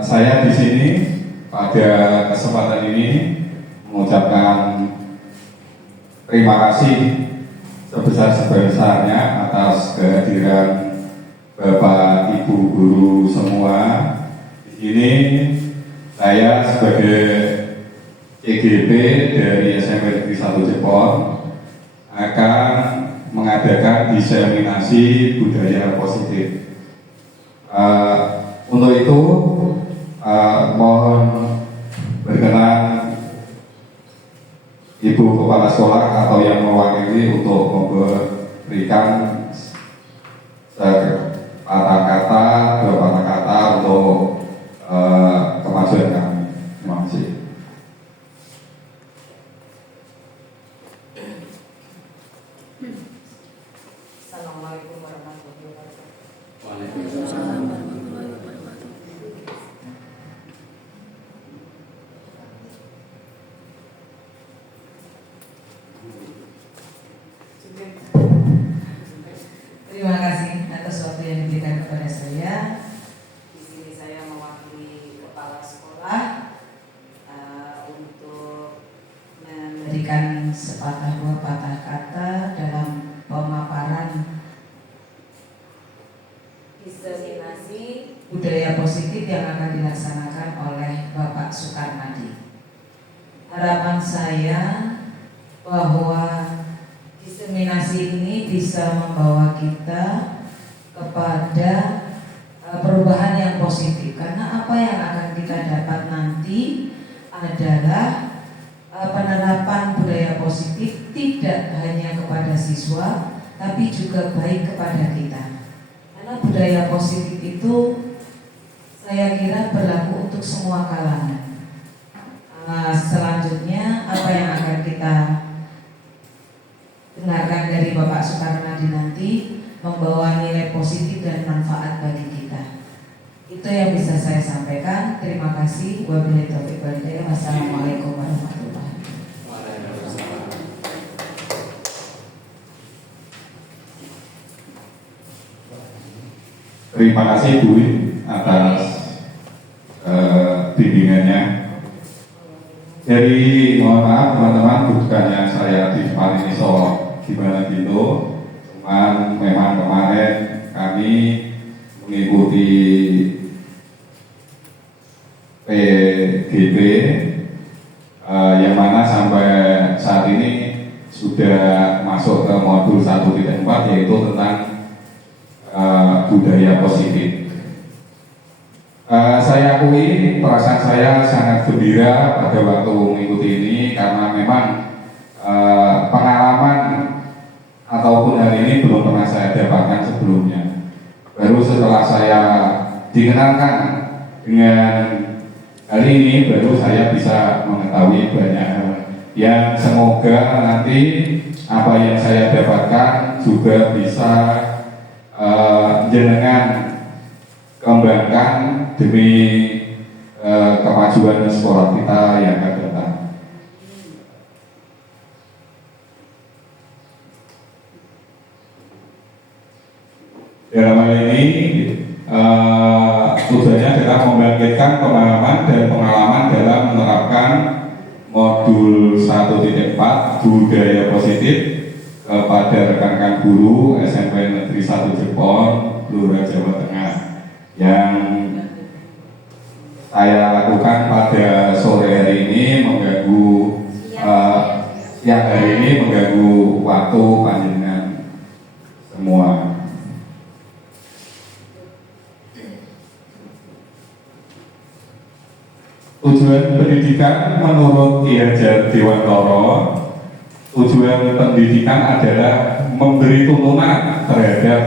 Saya di sini pada kesempatan ini mengucapkan terima kasih sebesar-besarnya atas kehadiran Bapak Ibu guru semua. Di sini saya sebagai CGP dari SMP Negeri 1 Jepon akan mengadakan diseminasi budaya positif. Untuk itu mohon berkenan Ibu Kepala Sekolah atau yang mewakili untuk memberikan sepatah kata, dua patah kata untuk kemajuan kami. Terima kasih. Assalamualaikum warahmatullahi wabarakatuh. Waalaikumsalam warahmatullahi wabarakatuh. Terima kasih atas waktu yang diberikan kepada saya. Di sini saya mewakili kepala sekolah untuk memberikan sepatah dua patah kata dalam pemaparan diseminasi budaya positif yang akan dilaksanakan oleh Bapak Soekarnadi. Harapan saya bahwa diseminasi ini bisa membawa kita kepada perubahan yang positif, karena apa yang akan kita dapat nanti adalah penerapan budaya positif tidak hanya kepada siswa tapi juga baik kepada kita. Karena budaya positif itu saya kira berlaku untuk semua kalangan. Selanjutnya apa yang akan kita dengarkan dari Bapak Soekarnadi nanti membawa nilai positif dan manfaat bagi kita. Itu yang bisa saya sampaikan. Terima kasih. Wabillahi taufiq wal hidayah. Wassalamualaikum warahmatullahi wabarakatuh. Terima kasih Bu atas bimbingannya. Jadi mohon maaf teman-teman, bukannya saya di depan ini soal gimana gitu, cuman memang kemarin kami mengikuti PGP yang mana sampai saat ini sudah masuk ke modul 1.4 yaitu tentang budaya positif. Saya akui perasaan saya sangat gembira pada waktu mengikuti ini karena memang pengalaman ataupun hal ini belum pernah saya dapatkan sebelumnya. Baru setelah saya dikenalkan dengan hal ini baru saya bisa mengetahui banyak hal yang semoga nanti apa yang saya dapatkan juga bisa jenengan kembangkan demi kemajuan sekolah kita yang akan datang. Dalam hal ini tujuannya adalah membangkitkan pemahaman dan pengalaman dalam menerapkan modul 1.4 budaya positif kepada rekan-rekan guru SMP Negeri 1 Jepon, Blora, Jawa Tengah yang saya lakukan pada sore hari ini mengganggu siang hari ini mengganggu waktu panjenengan semua. Tujuan pendidikan menurut Ki Hajar Dewantara, tujuan pendidikan adalah memberi tuntunan terhadap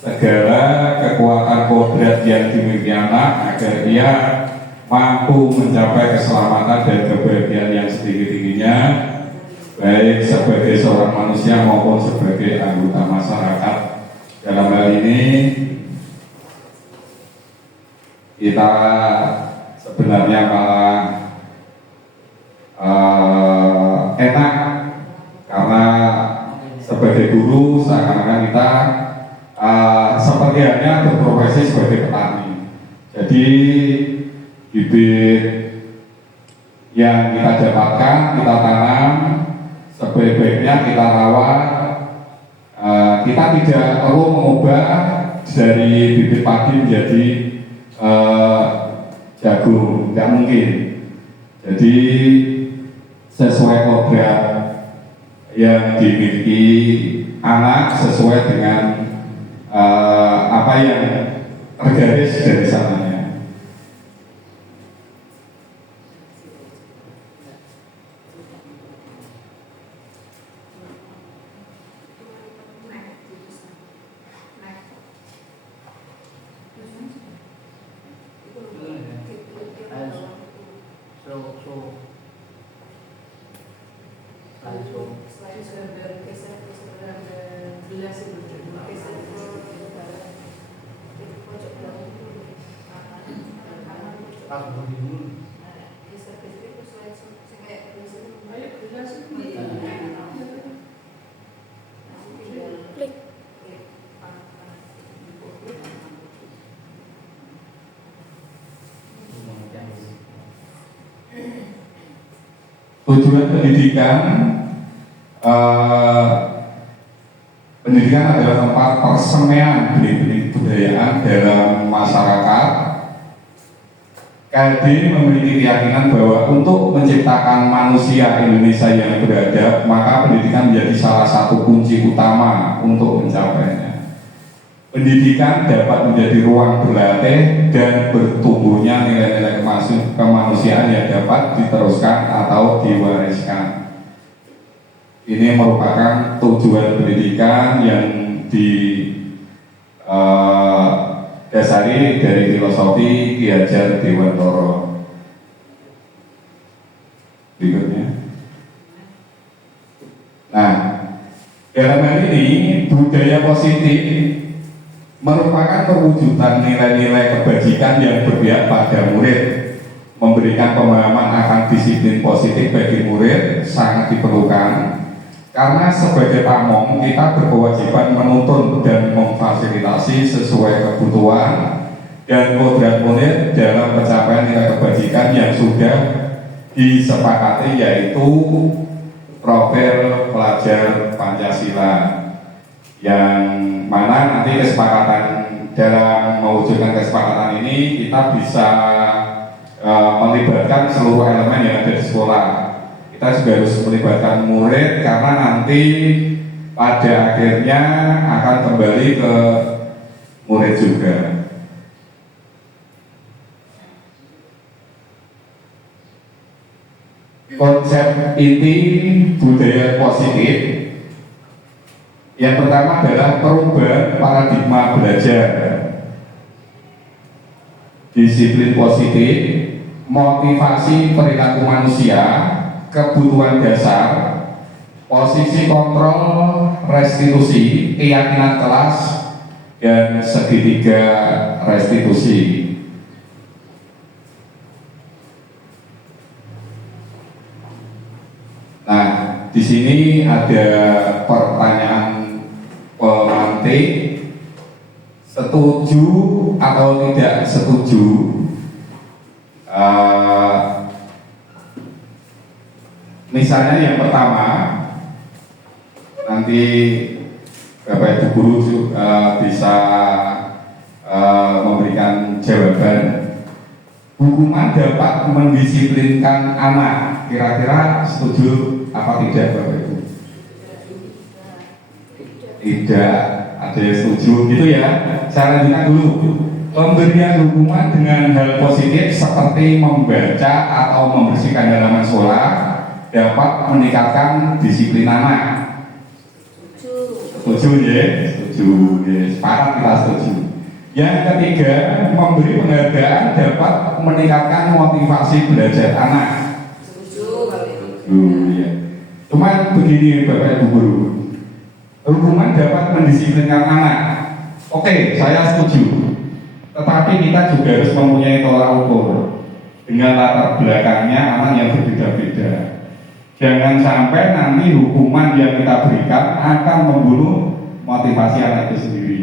segala kekuatan kodrat yang dimiliki anak agar ia mampu mencapai keselamatan dan kebahagiaan yang setinggi-tingginya, baik sebagai seorang manusia maupun sebagai anggota masyarakat. Dalam hal ini kita sebenarnya malah enak karena sebagai guru seakan-akan kita seperti halnya berprofesi sebagai petani. Jadi bibit yang kita dapatkan, kita tanam, sebaik-baiknya kita rawat. Kita tidak perlu mengubah dari bibit padi menjadi jagung, tidak mungkin. Jadi sesuai kodrat yang dimiliki anak, sesuai dengan apa yang tergaris dari sananya. Tujuan pendidikan, pendidikan adalah tempat persemaian benih-benih kebudayaan dalam masyarakat. KLD memiliki keyakinan bahwa untuk menciptakan manusia Indonesia yang beradab, maka pendidikan menjadi salah satu kunci utama untuk mencapainya. Pendidikan dapat menjadi ruang berlatih dan bertumbuhnya nilai-nilai kemanusiaan yang dapat diteruskan atau diwariskan. Ini merupakan tujuan pendidikan yang dasari dari filosofi Ki Hajar Dewantara. Berikutnya. Nah, dalam hal ini budaya positif merupakan perwujudan nilai-nilai kebajikan yang berpihak pada murid. Memberikan pemahaman akan disiplin positif bagi murid sangat diperlukan, karena sebagai pamong kita berkewajiban menuntun dan memfasilitasi sesuai kebutuhan dan kodrat murid dalam pencapaian nilai kebajikan yang sudah disepakati, yaitu profil pelajar Pancasila, yang mana nanti kesepakatan dalam mewujudkan kesepakatan ini kita bisa melibatkan seluruh elemen yang ada di sekolah. Kita juga harus melibatkan murid, karena nanti pada akhirnya akan kembali ke murid juga. Konsep inti budaya positif yang pertama adalah perubahan paradigma belajar. Disiplin positif, motivasi perilaku manusia, kebutuhan dasar, posisi kontrol, restitusi, keyakinan kelas, dan segitiga restitusi. Nah, di sini ada pertanyaan pemantik, setuju atau tidak setuju misalnya yang pertama, nanti Bapak Ibu Guru bisa memberikan jawaban. Hukuman dapat mendisiplinkan anak, kira-kira setuju apa tidak Bapak Ibu? Tidak, ada yang setuju gitu ya. Saya lanjutkan dulu. Pemberian hukuman dengan hal positif seperti membaca atau membersihkan halaman sekolah dapat meningkatkan disiplin anak. Setuju ya? Setuju ya. Sepakat kita setuju. Yang ketiga, memberi penghargaan dapat meningkatkan motivasi belajar anak. Setuju ya. Cuma begini Bapak Ibu Guru, hukuman dapat mendisiplinkan anak. Oke, saya setuju. Tetapi kita juga harus mempunyai tolak ukur dengan latar belakangnya anak yang berbeda-beda. Jangan sampai nanti hukuman yang kita berikan akan membunuh motivasi anak itu sendiri.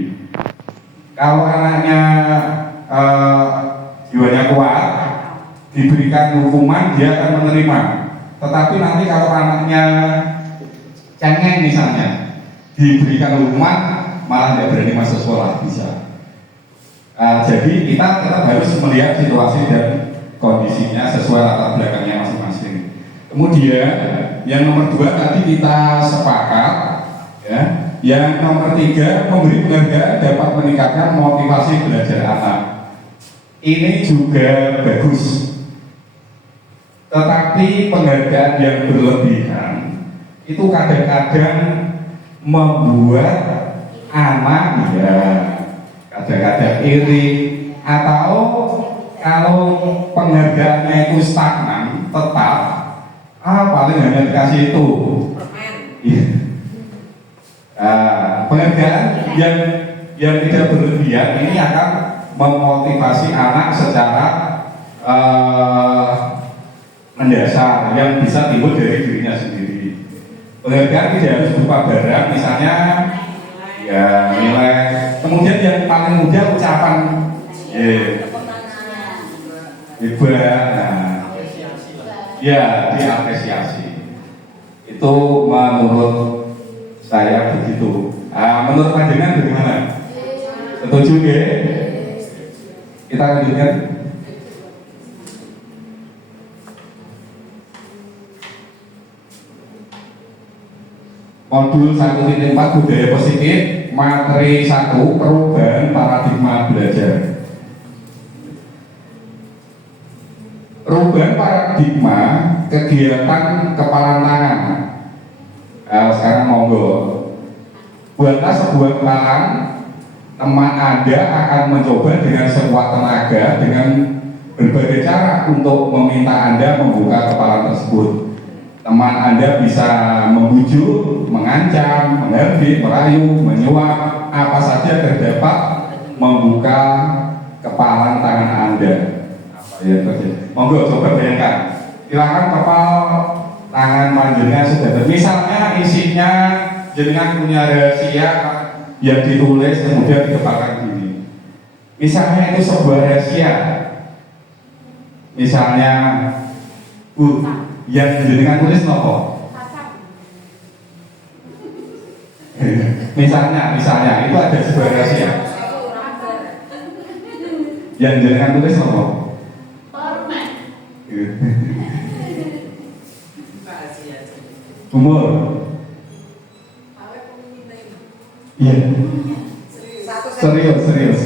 Kalau anaknya jiwanya kuat, diberikan hukuman dia akan menerima. Tetapi nanti kalau anaknya cengeng misalnya, diberikan hukuman malah tidak berani masuk sekolah bisa. Jadi kita tetap harus melihat situasi dan kondisinya sesuai latar belakangnya masing-masing. Kemudian yang nomor 2 tadi kita sepakat, ya. Yang nomor 3 memberi penghargaan dapat meningkatkan motivasi belajar anak. Ini juga bagus. Tetapi penghargaan yang berlebihan itu kadang-kadang membuat anak ya kadang-kadang iri, atau kalau penghargaannya itu stagnan tetap paling hanya dikasih itu penghargaan yang tidak berlebihan ini akan memotivasi anak secara mendasar yang bisa timbul dari dirinya sendiri. Penghargaan tidak harus berupa barang, misalnya ya nilai. Kemudian yang paling mudah ucapan hebat, ya diapresiasi. Itu menurut saya begitu. Menurut panjenengan bagaimana? Setuju ya? Kita lanjutkan. Modul 1.4 budaya positif, materi 1 perubahan paradigma belajar. Perubahan paradigma kegiatan kepalan tangan. Sekarang monggo, buatlah sebuah kepalan. Teman Anda akan mencoba dengan sekuat tenaga dengan berbagai cara untuk meminta Anda membuka kepalan tersebut. Teman Anda bisa membujuk, mengancam, menghardik, merayu, menyuap, apa saja terdapat membuka kepalan tangan Anda. Apa ya terjadi? Monggo coba bayangkan. Silakan kepal tangan panjenengan sudah. Misalnya isinya jenengan punya rahasia yang ditulis kemudian dikepalkan gini. Misalnya itu sebuah rahasia. Misalnya, Bu, yang jenengan tulis nopo? misalnya itu ada sebuah rahasia. Yang jenengan tulis nopo? Umur? Iya. Serius.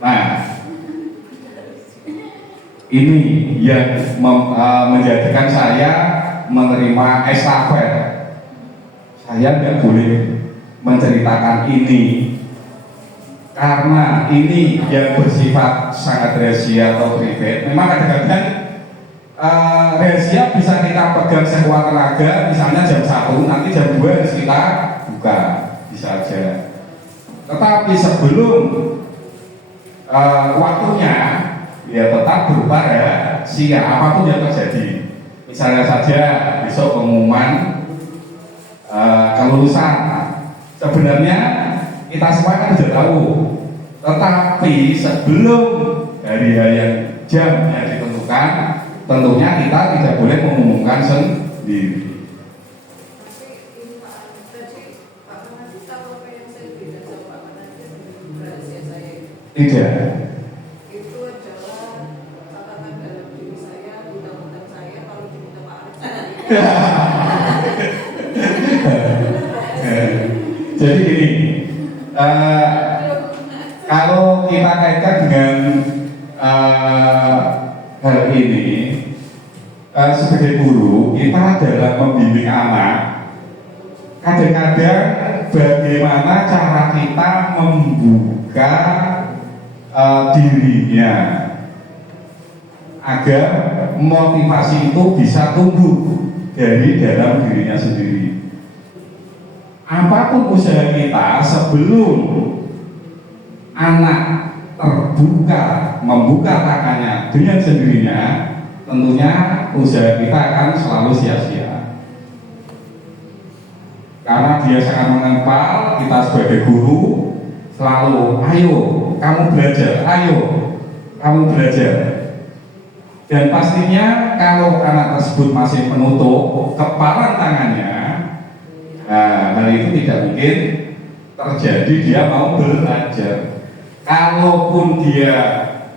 Nah, ini yang menjadikan saya menerima estafet. Saya tidak boleh menceritakan ini karena ini yang bersifat sangat rahasia atau privat. Memang kadang-kadang rahasia bisa kita pegang sekuat tenaga, misalnya jam 1, nanti jam 2 harus kita buka, bisa aja. Tetapi sebelum waktunya ya tetap berupa rahasia apapun yang terjadi. Misalnya saja besok pengumuman kelulusan, sebenarnya kita semua kan sudah tahu, tetapi sebelum hari yang jam yang ditentukan, tentunya kita tidak boleh mengumumkan sendiri. Tidak. Itu adalah catatan dalam diri saya, undang-undang saya kalau diminta Pak Jadi gini, kalau kita kaitkan dengan hal ini, sebagai guru kita dalam membimbing anak, kadang-kadang bagaimana cara kita membuka dirinya agar motivasi itu bisa tumbuh dari dalam dirinya sendiri. Apapun usaha kita, sebelum anak membuka tangannya dengan sendirinya, tentunya usaha kita akan selalu sia-sia. Karena dia sangat menempal, kita kita sebagai guru selalu, ayo kamu belajar, ayo kamu belajar. Dan pastinya kalau anak tersebut masih menutup kepalan tangannya, nah, hal itu tidak mungkin terjadi. Dia mau belajar. Kalaupun dia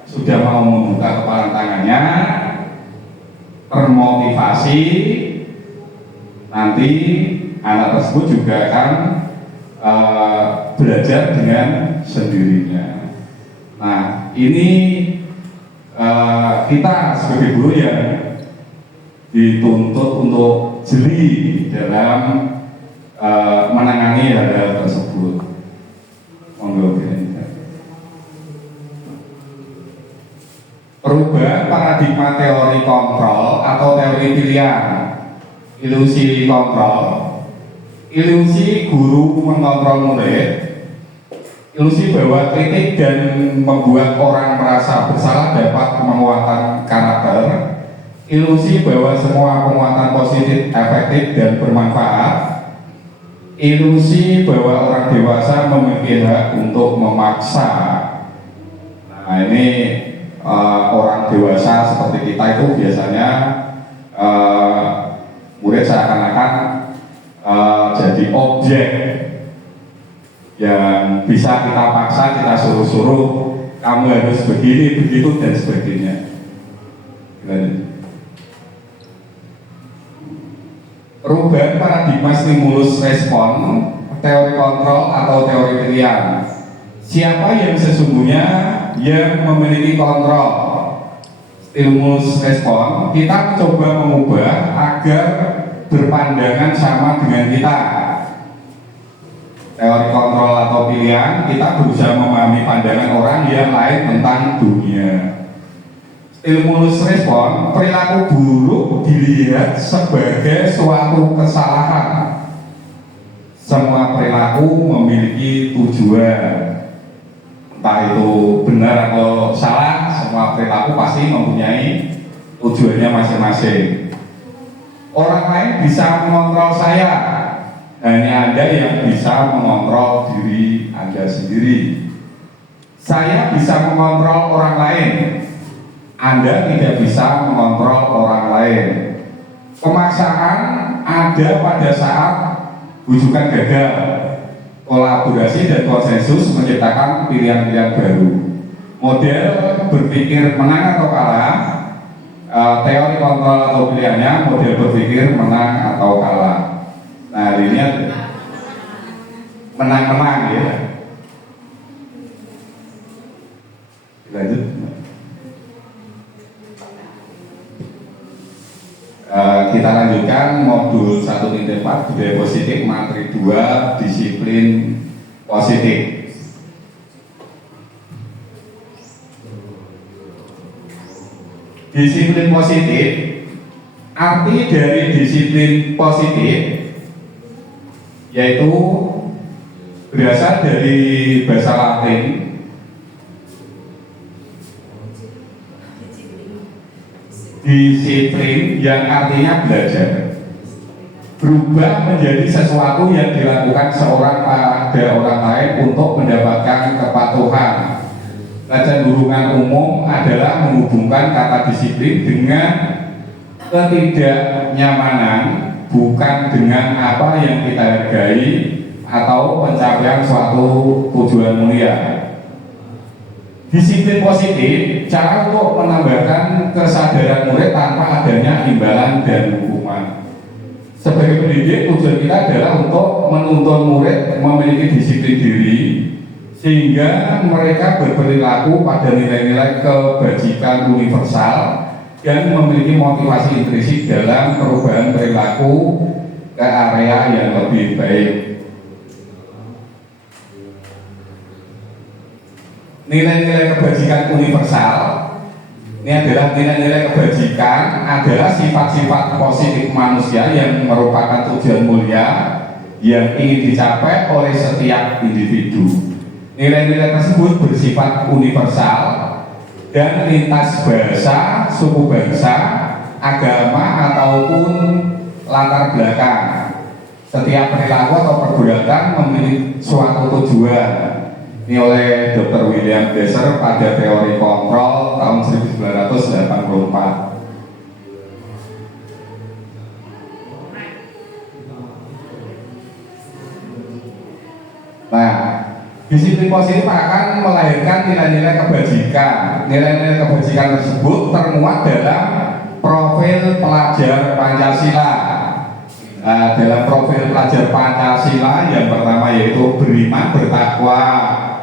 sudah mau membuka kepalan tangannya, termotivasi, nanti anak tersebut juga akan belajar dengan sendirinya. Nah, ini kita sebagai guru yang dituntut untuk jeli dalam menangani hal tersebut. Monggo. Perubahan paradigma teori kontrol atau teori pilihan, ilusi kontrol, ilusi guru mengontrol murid, ilusi bahwa kritik dan membuat orang merasa bersalah dapat menguatkan karakter, ilusi bahwa semua penguatan positif efektif dan bermanfaat, ilusi bahwa orang dewasa memiliki hak untuk memaksa. Nah, ini orang dewasa seperti kita itu biasanya murid seakan-akan jadi objek yang bisa kita paksa, kita suruh-suruh, kamu harus begini, begitu, dan sebagainya. Perubahan paradigma stimulus respon, teori kontrol atau teori pilihan. Siapa yang sesungguhnya yang memiliki kontrol stimulus respon? Kita coba mengubah agar berpandangan sama dengan kita. Teori kontrol atau pilihan, kita berusaha memahami pandangan orang yang lain tentang dunia. Stimulus respon, perilaku buruk dilihat sebagai suatu kesalahan. Semua perilaku memiliki tujuan. Entah itu benar atau salah, semua perilaku pasti mempunyai tujuannya masing-masing. Orang lain bisa mengontrol saya, hanya Anda yang bisa mengontrol diri Anda sendiri. Saya bisa mengontrol orang lain, Anda tidak bisa mengontrol orang lain. Pemaksaan ada pada saat bujukan gagal. Kolaborasi dan konsensus menciptakan pilihan-pilihan baru. Model berpikir menang atau kalah, teori kontrol atau pilihannya model berpikir menang atau kalah. Nah, ini menang-menang ya. Lanjut. Kita lanjutkan modul 1.4 budaya positif, materi 2 disiplin positif. Disiplin positif, arti dari disiplin positif yaitu berasal dari bahasa Latin disiplin yang artinya belajar, berubah menjadi sesuatu yang dilakukan seorang pada orang lain untuk mendapatkan kepatuhan. Kecenderungan umum adalah menghubungkan kata disiplin dengan ketidaknyamanan, bukan dengan apa yang kita hargai atau pencapaian suatu tujuan mulia. Disiplin positif, cara untuk menambahkan kesadaran murid tanpa adanya imbalan dan hukuman. Sebagai pendidik, tujuan kita adalah untuk menuntun murid memiliki disiplin diri, sehingga mereka berperilaku pada nilai-nilai kebajikan universal dan memiliki motivasi intrinsik dalam perubahan perilaku ke area yang lebih baik. Nilai-nilai kebajikan universal ini adalah nilai-nilai kebajikan adalah sifat-sifat positif manusia yang merupakan tujuan mulia yang ingin dicapai oleh setiap individu. Nilai-nilai tersebut bersifat universal dan lintas bahasa, suku bangsa, agama ataupun latar belakang. setiap perilaku atau perbuatan memiliki suatu tujuan. Ini oleh Dr. William Glasser pada teori kontrol tahun 1984. Nah, disiplin positif akan melahirkan nilai-nilai kebajikan. Nilai-nilai kebajikan tersebut termuat dalam profil pelajar Pancasila. Dalam profil pelajar Pancasila yang pertama yaitu beriman, bertakwa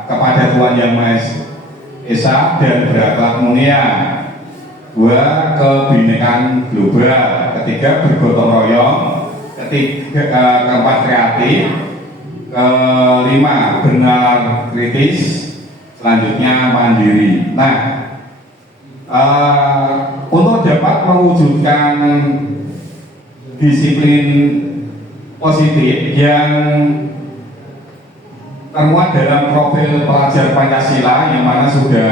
kepada Tuhan Yang Maha Esa dan berakhlak mulia. 2. Kebinekaan global. 3. Bergotong royong. 4. Kreatif. 5. Benar kritis. Selanjutnya mandiri. Nah, untuk dapat mewujudkan disiplin positif yang termuat dalam profil pelajar Pancasila yang mana sudah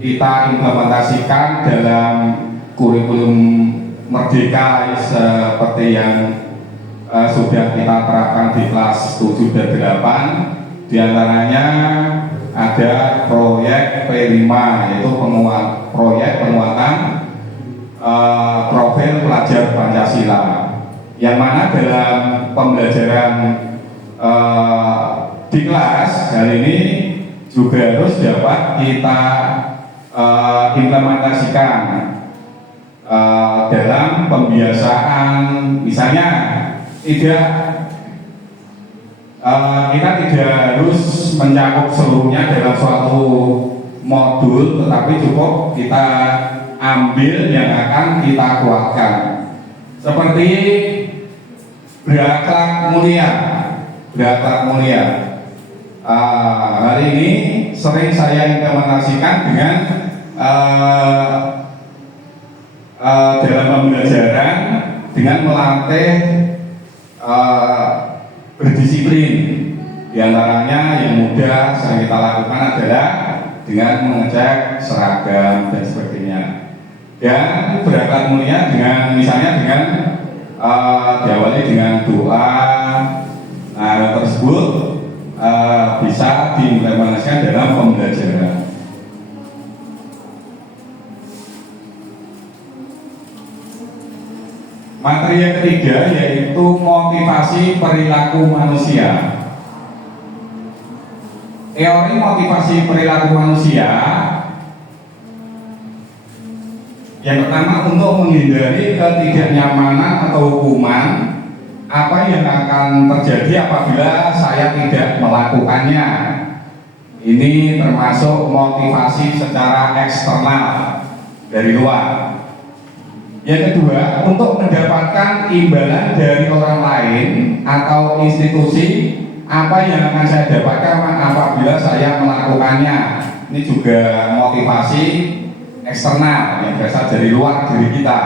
kita implementasikan dalam kurikulum Merdeka seperti yang sudah kita terapkan di kelas 7 dan 8. Di antaranya ada proyek P5 yaitu proyek penguatan profil pelajar Pancasila yang mana dalam pembelajaran di kelas kali ini juga harus dapat kita implementasikan dalam pembiasaan. Misalnya kita tidak harus mencakup seluruhnya dalam suatu modul, tetapi cukup kita ambil yang akan kita kuatkan, seperti berakhlak mulia. Hari ini sering saya implementasikan dengan dalam pembelajaran dengan melatih berdisiplin. Di antaranya yang mudah sering kita lakukan adalah dengan mengecek seragam dan sebagainya. Dan berakhlak mulia dengan misalnya dengan diawali dengan doa. Nah, hal tersebut bisa diimplementasikan dalam pembelajaran. Materi yang ketiga yaitu motivasi perilaku manusia. Teori motivasi perilaku manusia yang pertama untuk menghindari ketidaknyamanan atau hukuman. Apa yang akan terjadi apabila saya tidak melakukannya? Ini termasuk motivasi secara eksternal dari luar. Yang kedua, untuk mendapatkan imbalan dari orang lain atau institusi, apa yang akan saya dapatkan apabila saya melakukannya? Ini juga motivasi eksternal yang berasal dari luar diri kita.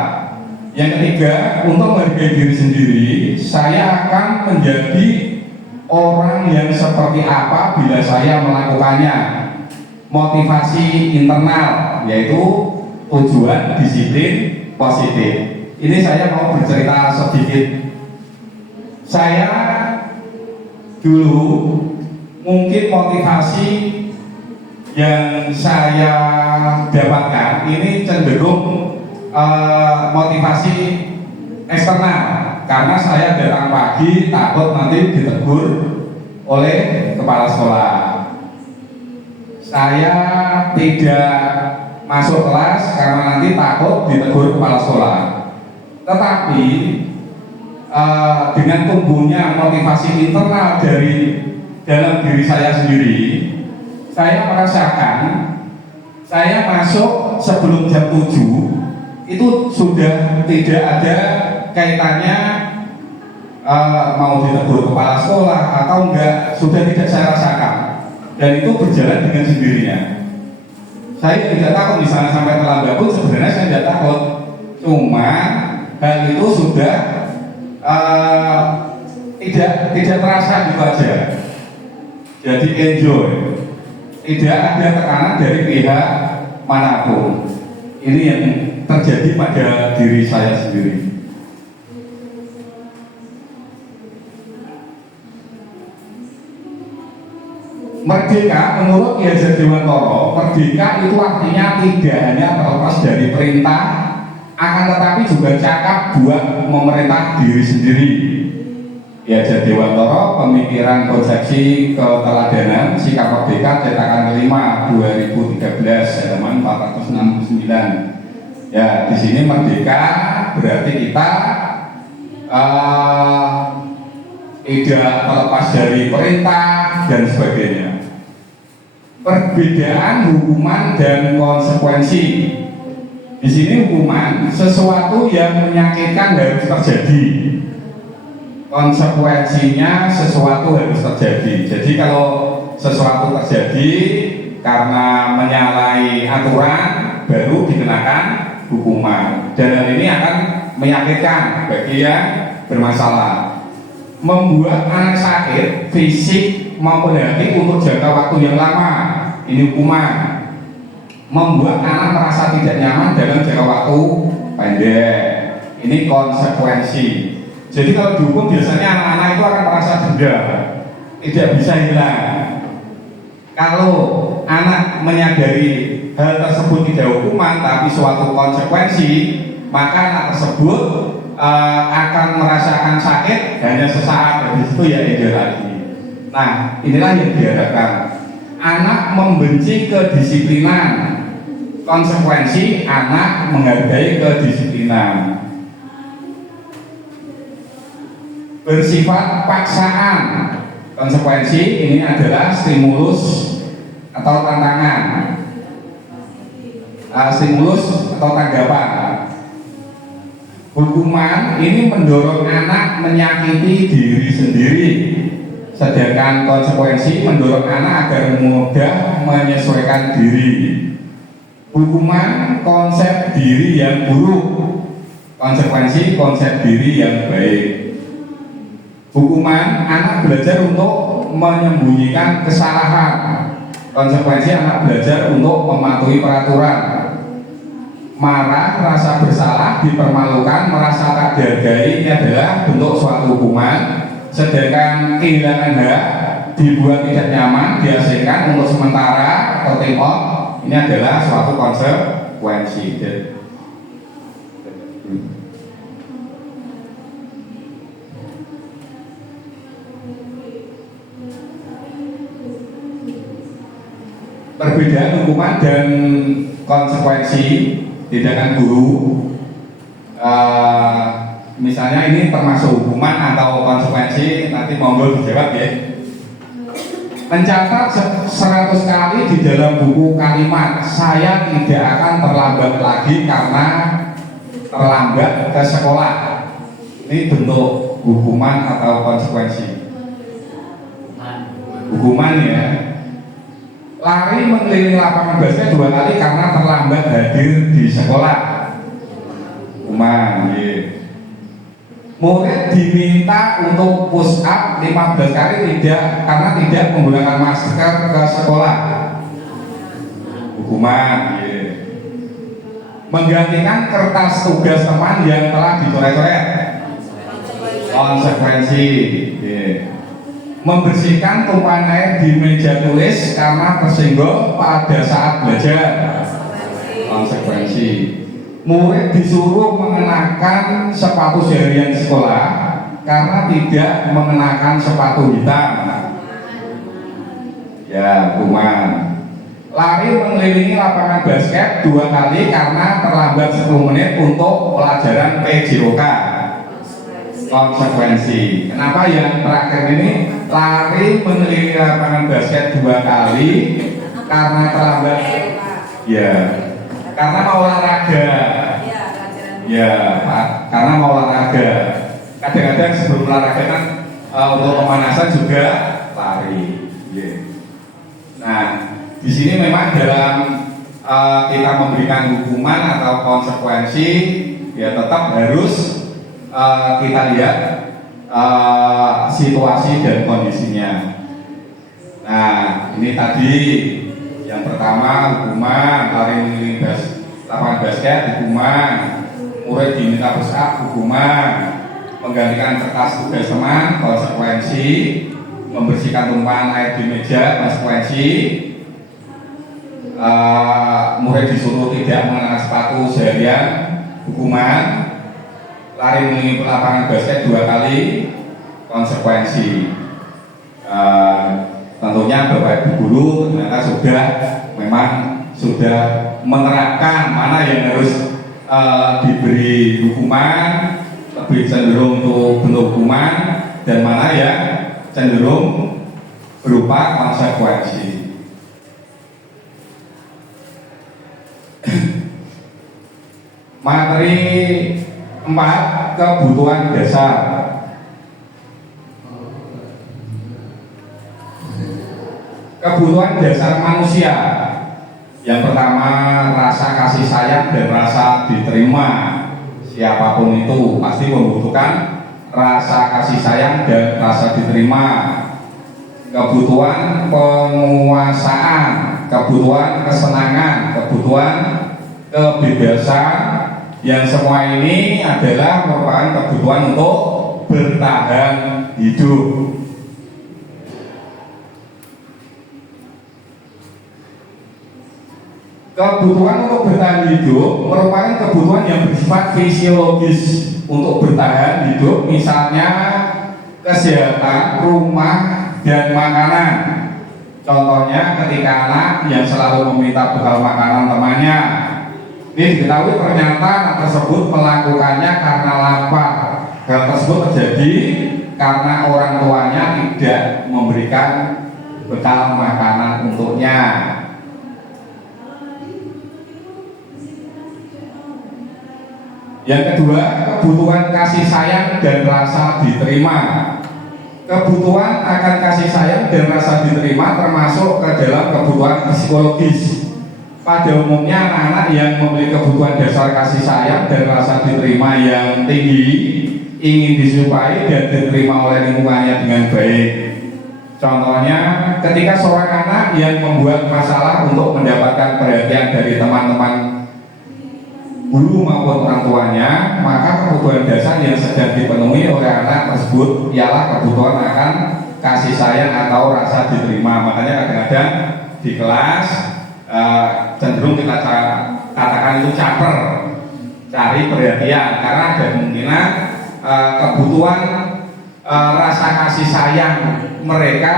Yang ketiga, untuk menghargai diri sendiri, saya akan menjadi orang yang seperti apa bila saya melakukannya. Motivasi internal yaitu tujuan disiplin positif. Ini saya mau bercerita sedikit. Saya dulu mungkin motivasi yang saya dapatkan ini cenderung motivasi eksternal, karena saya datang pagi takut nanti ditegur oleh kepala sekolah. Saya tidak masuk kelas karena nanti takut ditegur kepala sekolah. Tetapi dengan tumbuhnya motivasi internal dari dalam diri saya sendiri, saya merasakan saya masuk sebelum jam 7 itu sudah tidak ada kaitannya mau ditegur kepala sekolah atau enggak, sudah tidak saya rasakan, dan itu berjalan dengan sendirinya. Saya tidak takut misalnya sampai terlambat pun sebenarnya saya tidak takut, cuma hal itu sudah tidak terasa gitu aja. Jadi enjoy, tidak ada tekanan dari pihak manapun. Ini yang terjadi pada diri saya sendiri. Merdeka menurut Ki Hajar Dewantara, merdeka itu artinya tidak hanya terlepas dari perintah, akan tetapi juga cakap buat memerintah diri sendiri. Ki Hajar Dewantara, Pemikiran Konsepsi Keteladanan Sikap Merdeka, cetakan kelima 2013, halaman 469. Ya, di sini merdeka berarti kita tidak terlepas dari perintah dan sebagainya. Perbedaan hukuman dan konsekuensi. Di sini hukuman sesuatu yang menyakitkan harus terjadi. Konsekuensinya sesuatu harus terjadi. Jadi kalau sesuatu terjadi karena menyalahi aturan baru dikenakan hukuman. Dan hal ini akan menyakitkan bagi yang bermasalah. Membuat anak sakit fisik maupun hati untuk jangka waktu yang lama, ini hukuman. Membuat anak merasa tidak nyaman dalam jangka waktu pendek, ini konsekuensi. Jadi kalau dihukum biasanya anak-anak itu akan merasa dendam, tidak bisa hilang. Kalau anak menyadari hal tersebut tidak hukuman tapi suatu konsekuensi, maka anak tersebut akan merasakan sakit hanya sesaat, habis itu ya enjoy lagi. Nah, inilah yang diharapkan. Anak membenci kedisiplinan, konsekuensi anak menghargai kedisiplinan. Bersifat paksaan, konsekuensi ini adalah stimulus atau tantangan, stimulus atau tanggapan. Hukuman ini mendorong anak menyakiti diri sendiri, sedangkan konsekuensi mendorong anak agar mudah menyesuaikan diri. Hukuman konsep diri yang buruk, konsekuensi konsep diri yang baik. Hukuman anak belajar untuk menyembunyikan kesalahan, konsekuensi anak belajar untuk mematuhi peraturan. Marah, rasa bersalah, dipermalukan, merasa tak dihargai, ini adalah bentuk suatu hukuman. Sedangkan kehilangan hak, dibuat tidak nyaman, diasingkan untuk sementara atau time out, ini adalah suatu konsekuensi. Perbedaan hukuman dan konsekuensi tindakan guru, misalnya ini termasuk hukuman atau konsekuensi, nanti monggo dijawab ya. Mencatat 100 kali di dalam buku kalimat saya tidak akan terlambat lagi karena terlambat ke sekolah, ini bentuk hukuman atau konsekuensi? Hukuman ya. Lari mengelilingi lapangan basket 2 kali karena terlambat hadir di sekolah, hukuman ya. Murid diminta untuk push up 15 kali karena tidak menggunakan masker ke sekolah, hukuman ya. Menggantikan kertas tugas teman yang telah dicoret-coret, konsekuensi ya. Membersihkan tumpahan air di meja tulis karena tersenggol pada saat belajar, konsekuensi. Murid disuruh mengenakan sepatu seharian di sekolah karena tidak mengenakan sepatu hitam, ya hukuman. Lari mengelilingi lapangan basket 2 kali karena terlambat 10 menit untuk pelajaran PJOK, konsekuensi. Kenapa yang terakhir ini lari mengelilingi lapangan basket 2 kali karena terlambat? Ya, karena mau olahraga. Ya, Pak, karena mau olahraga. Kadang-kadang sebelum olahraga kan untuk pemanasan juga lari. Yeah. Nah, di sini memang dalam kita memberikan hukuman atau konsekuensi, ya tetap harus kita lihat situasi dan kondisinya. Nah, ini tadi yang pertama hukuman, lari mengelilingi lapangan basket hukuman, murid diminta push up hukuman, menggantikan kertas tugas teman konsekuensi, membersihkan tumpahan air di meja, konsekuensi murid disuruh tidak mengenakan sepatu seharian, hukuman lari mengelilingi lapangan basket 2 kali, konsekuensi. Tentunya Bapak Ibu guru ternyata sudah menerapkan mana yang harus diberi hukuman, lebih cenderung untuk bentuk hukuman, dan mana yang cenderung berupa konsekuensi. Materi 4, kebutuhan dasar. Kebutuhan dasar manusia. Yang pertama, rasa kasih sayang dan rasa diterima. Siapapun itu pasti membutuhkan rasa kasih sayang dan rasa diterima. Kebutuhan penguasaan, kebutuhan kesenangan, kebutuhan kebebasan, yang semua ini adalah merupakan kebutuhan untuk bertahan hidup. Kebutuhan untuk bertahan hidup merupakan kebutuhan yang bersifat fisiologis untuk bertahan hidup, misalnya kesehatan, rumah, dan makanan. Contohnya ketika anak yang selalu meminta bekal makanan temannya, ini diketahui ternyata anak tersebut melakukannya karena lapar. Hal tersebut terjadi karena orang tuanya tidak memberikan bekal makanan untuknya. Yang kedua, kebutuhan kasih sayang dan rasa diterima. Kebutuhan akan kasih sayang dan rasa diterima termasuk ke dalam kebutuhan psikologis. Pada umumnya anak-anak yang memiliki kebutuhan dasar kasih sayang dan rasa diterima yang tinggi ingin disukai dan diterima oleh lingkungannya dengan baik. Contohnya, ketika seorang anak yang membuat masalah untuk mendapatkan perhatian dari teman-teman guru maupun orang tuanya, maka kebutuhan dasar yang sedang dipenuhi oleh anak tersebut ialah kebutuhan akan kasih sayang atau rasa diterima. Makanya kadang-kadang di kelas cenderung kita katakan itu caper, cari perhatian, karena ada kemungkinan kebutuhan rasa kasih sayang mereka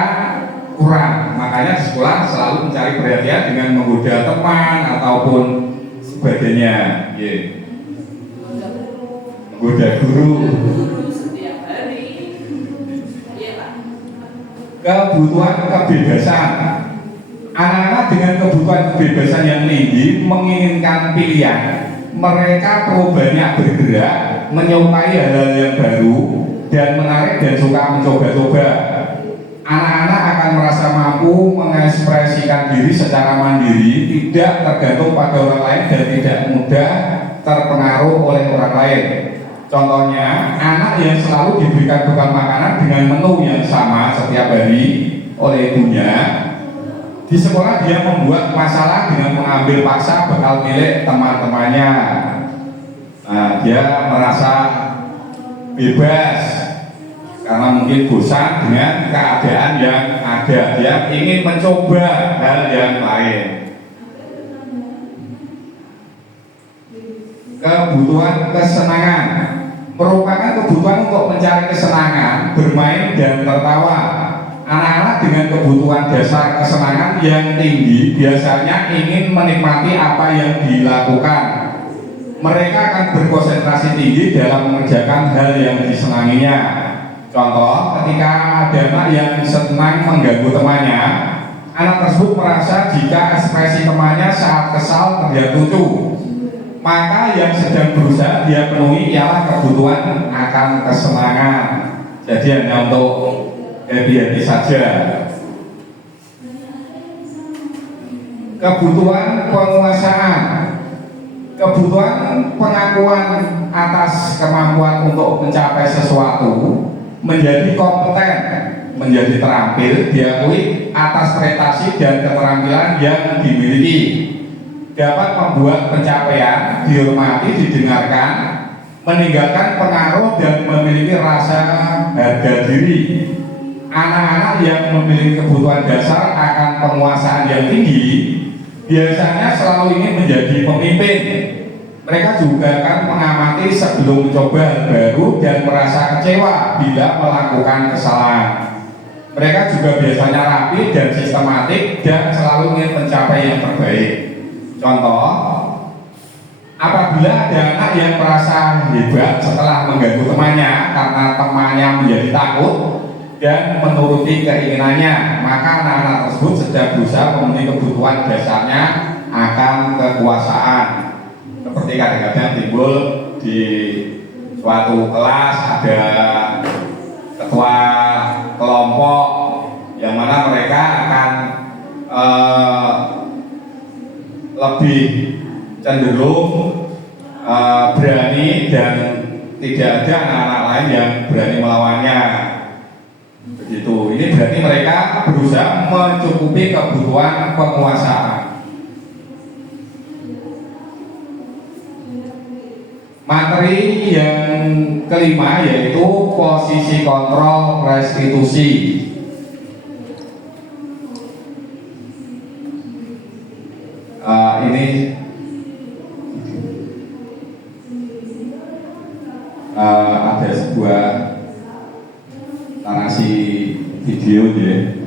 kurang. Makanya di sekolah selalu mencari perhatian dengan menggoda teman ataupun sebagainya, menggoda guru. Setiap hari. Iya Pak. Kebutuhan kebebasan. Anak-anak dengan kebutuhan kebebasan yang tinggi menginginkan pilihan. Mereka perlu banyak bergerak, menyukai hal-hal yang baru, dan menarik dan suka mencoba-coba. Anak-anak akan merasa mampu mengekspresikan diri secara mandiri, tidak tergantung pada orang lain dan tidak mudah terpengaruh oleh orang lain. Contohnya, anak yang selalu diberikan bekal makanan dengan menu yang sama setiap hari oleh ibunya, di sekolah dia membuat masalah dengan mengambil paksa bekal milik teman-temannya. Nah, dia merasa bebas karena mungkin bosan dengan keadaan yang ada. Dia ingin mencoba hal yang lain. Kebutuhan kesenangan merupakan kebutuhan untuk mencari kesenangan, bermain dan tertawa. Anak-anak dengan kebutuhan dasar kesenangan yang tinggi biasanya ingin menikmati apa yang dilakukan. Mereka akan berkonsentrasi tinggi dalam mengerjakan hal yang disenanginya. Contoh, ketika ada anak yang senang mengganggu temannya, anak tersebut merasa jika ekspresi temannya saat kesal terlihat lucu, maka yang sedang berusaha dia penuhi ialah kebutuhan akan kesenangan. Jadi hanya untuk happy-happy saja. Kebutuhan penguasaan, kebutuhan pengakuan atas kemampuan untuk mencapai sesuatu, menjadi kompeten, menjadi terampil, diakui atas prestasi dan keterampilan yang dimiliki, dapat membuat pencapaian dihormati, didengarkan, meninggalkan pengaruh dan memiliki rasa harga diri. anak-anak yang memiliki kebutuhan dasar akan penguasaan yang tinggi biasanya selalu ingin menjadi pemimpin. Mereka juga akan mengamati sebelum mencoba hal baru dan merasa kecewa bila melakukan kesalahan. Mereka juga biasanya rapi dan sistematik dan selalu ingin mencapai yang terbaik. Contoh, apabila ada anak yang merasa hebat setelah mengganggu temannya karena temannya menjadi takut dan menuruti keinginannya, maka anak-anak tersebut sedang berusaha memenuhi kebutuhan dasarnya akan kekuasaan. Seperti kadang-kadang timbul di suatu kelas ada ketua kelompok yang mana mereka akan lebih cenderung berani dan tidak ada anak-anak lain yang berani melawannya. Begitu. Ini berarti mereka berusaha mencukupi kebutuhan penguasaan. Materi yang kelima yaitu posisi kontrol restitusi. Ini ada sebuah narasi video ya.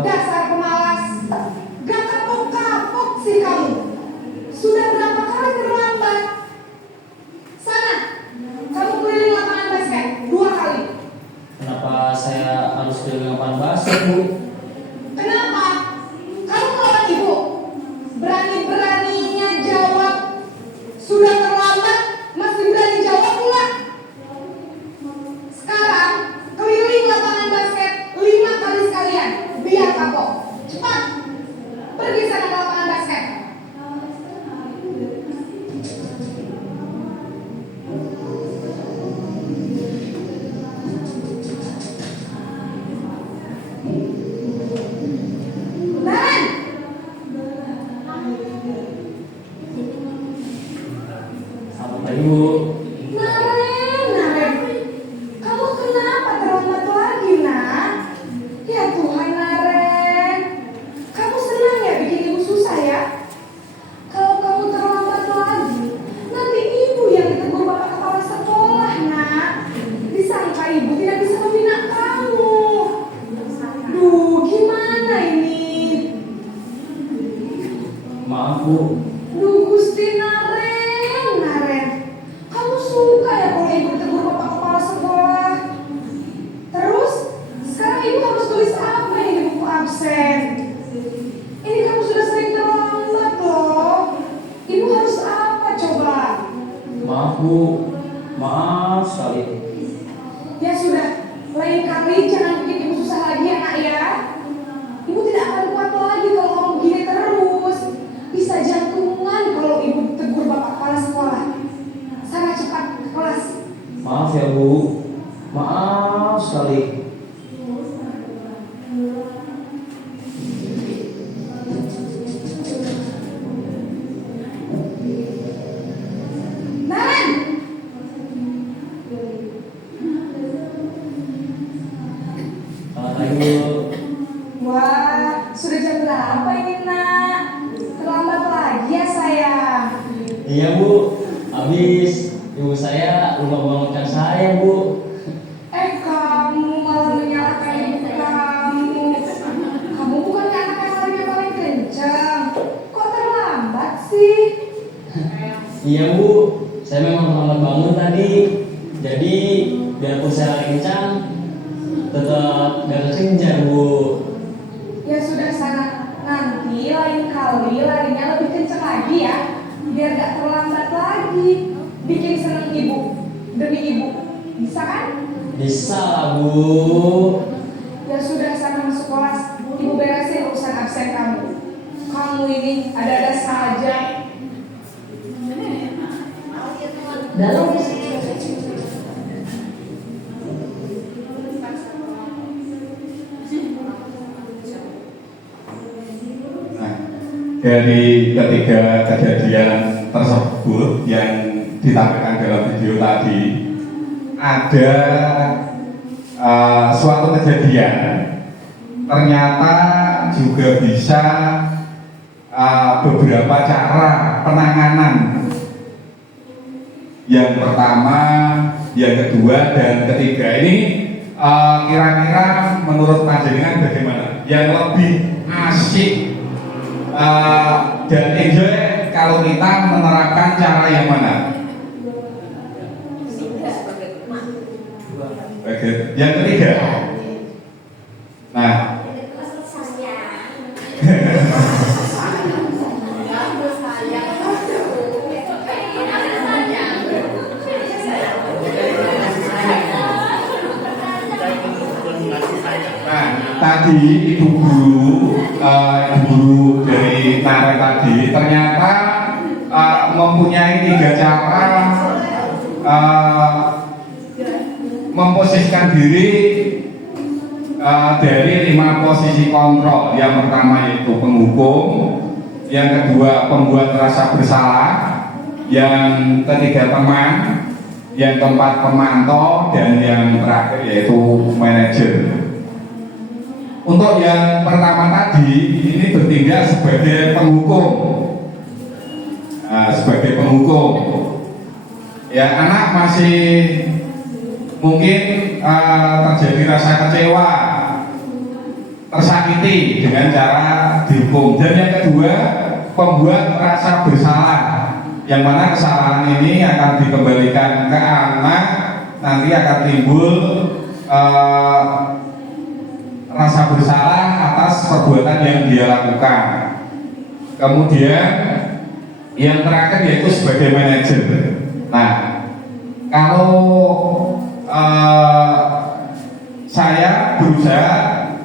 Dasar pemalas, gak kapok-kapok sih kamu. Sudah berapa kali terlambat? Sana, kamu keliling lapangan basket 2 kali. Kenapa saya harus keliling lapangan basket, Bu? Kenapa? Kamu melawan ibu. Berani-beraninya jawab. Sudah terlambat, masih berani jawab pula. Sekarang, keliling lapangan basket 5 kali sekalian. Biar kapok. Cepat. Pergi sana ke lapangan basket. Naren! Selamat pagi, Bu. Naren. Kamu kenapa terlambat lagi, nak? Ya Tuhan, Naren. Kamu senang ya bikin ibu susah ya? Kalau kamu terlambat lagi, nanti ibu yang ditegur bapak kepala sekolah, nak. Disangka ibu tidak bisa membina kamu. Duh, gimana ini? Maaf, Bu. Duh, Gusti Naren. Kamu suka ya kalau ibu ditegur bapak kepala sekolah? Terus, sekarang ibu harus tulis apa ini di buku absen? Ini kamu sudah sering terlambat loh. Ibu harus apa coba? Maaf, Bu. Maaf sekali. Ya sudah, lain kali jangan bikin ibu susah lagi ya, nak ya. Ibu tidak akan kuat lagi kalau kamu begini terus. Bisa jantungan kalau ibu tegur bapak kepala sekolah. Sana cepat ke kelas. Maaf ya, Bu. Maaf sekali. Naren! Selamat pagi, Bu. Wah, sudah jam berapa ini, nak? Terlambat lagi ya, sayang. Iya, Bu. Habis ibu saya lupa bangunkan saya, Bu. Kamu malah menyalahkan ibu kamu. Kamu bukan anak yang larinya paling kencang. Kok terlambat sih? Iya, Bu. Saya memang terlambat bangun tadi. Jadi biarpun saya saya lagi kencang, tetap gak kekejar Bu. Ya sudah sana, nanti lain kali larinya lebih kenceng lagi ya, biar gak terlambat lagi. Bikin seneng ibu, demi ibu, bisa kan? Bisa lah Bu. Ya sudah sana masuk kelas, ibu beresin urusan absen kamu. Kamu ini ada-ada saja. Dalam Nah, dari ketiga kejadian tersebut yang ditampilkan dalam video tadi, ada suatu kejadian ternyata juga bisa beberapa cara penanganan. Yang pertama, yang kedua, dan ketiga ini kira-kira menurut panjenengan bagaimana? Yang lebih asik dan enjoy kalau kita menerapkan cara yang mana? Yang ketiga. Nah, tadi ibu guru dari Nare tadi ternyata mempunyai 3 cara memposisikan diri dari 5 posisi kontrol. Yang pertama yaitu penghukum, yang kedua pembuat rasa bersalah, yang ketiga teman, yang keempat pemantau, dan yang terakhir yaitu manajer. Untuk yang pertama tadi ini bertindak sebagai penghukum. Sebagai penghukum, ya anak masih mungkin terjadi rasa kecewa, tersakiti dengan cara dihukum. Dan yang kedua, pembuat rasa bersalah, yang mana kesalahan ini akan dikembalikan ke anak, nanti akan timbul rasa bersalah atas perbuatan yang dia lakukan. Kemudian yang terakhir yaitu sebagai manajer. Nah, kalau saya berusaha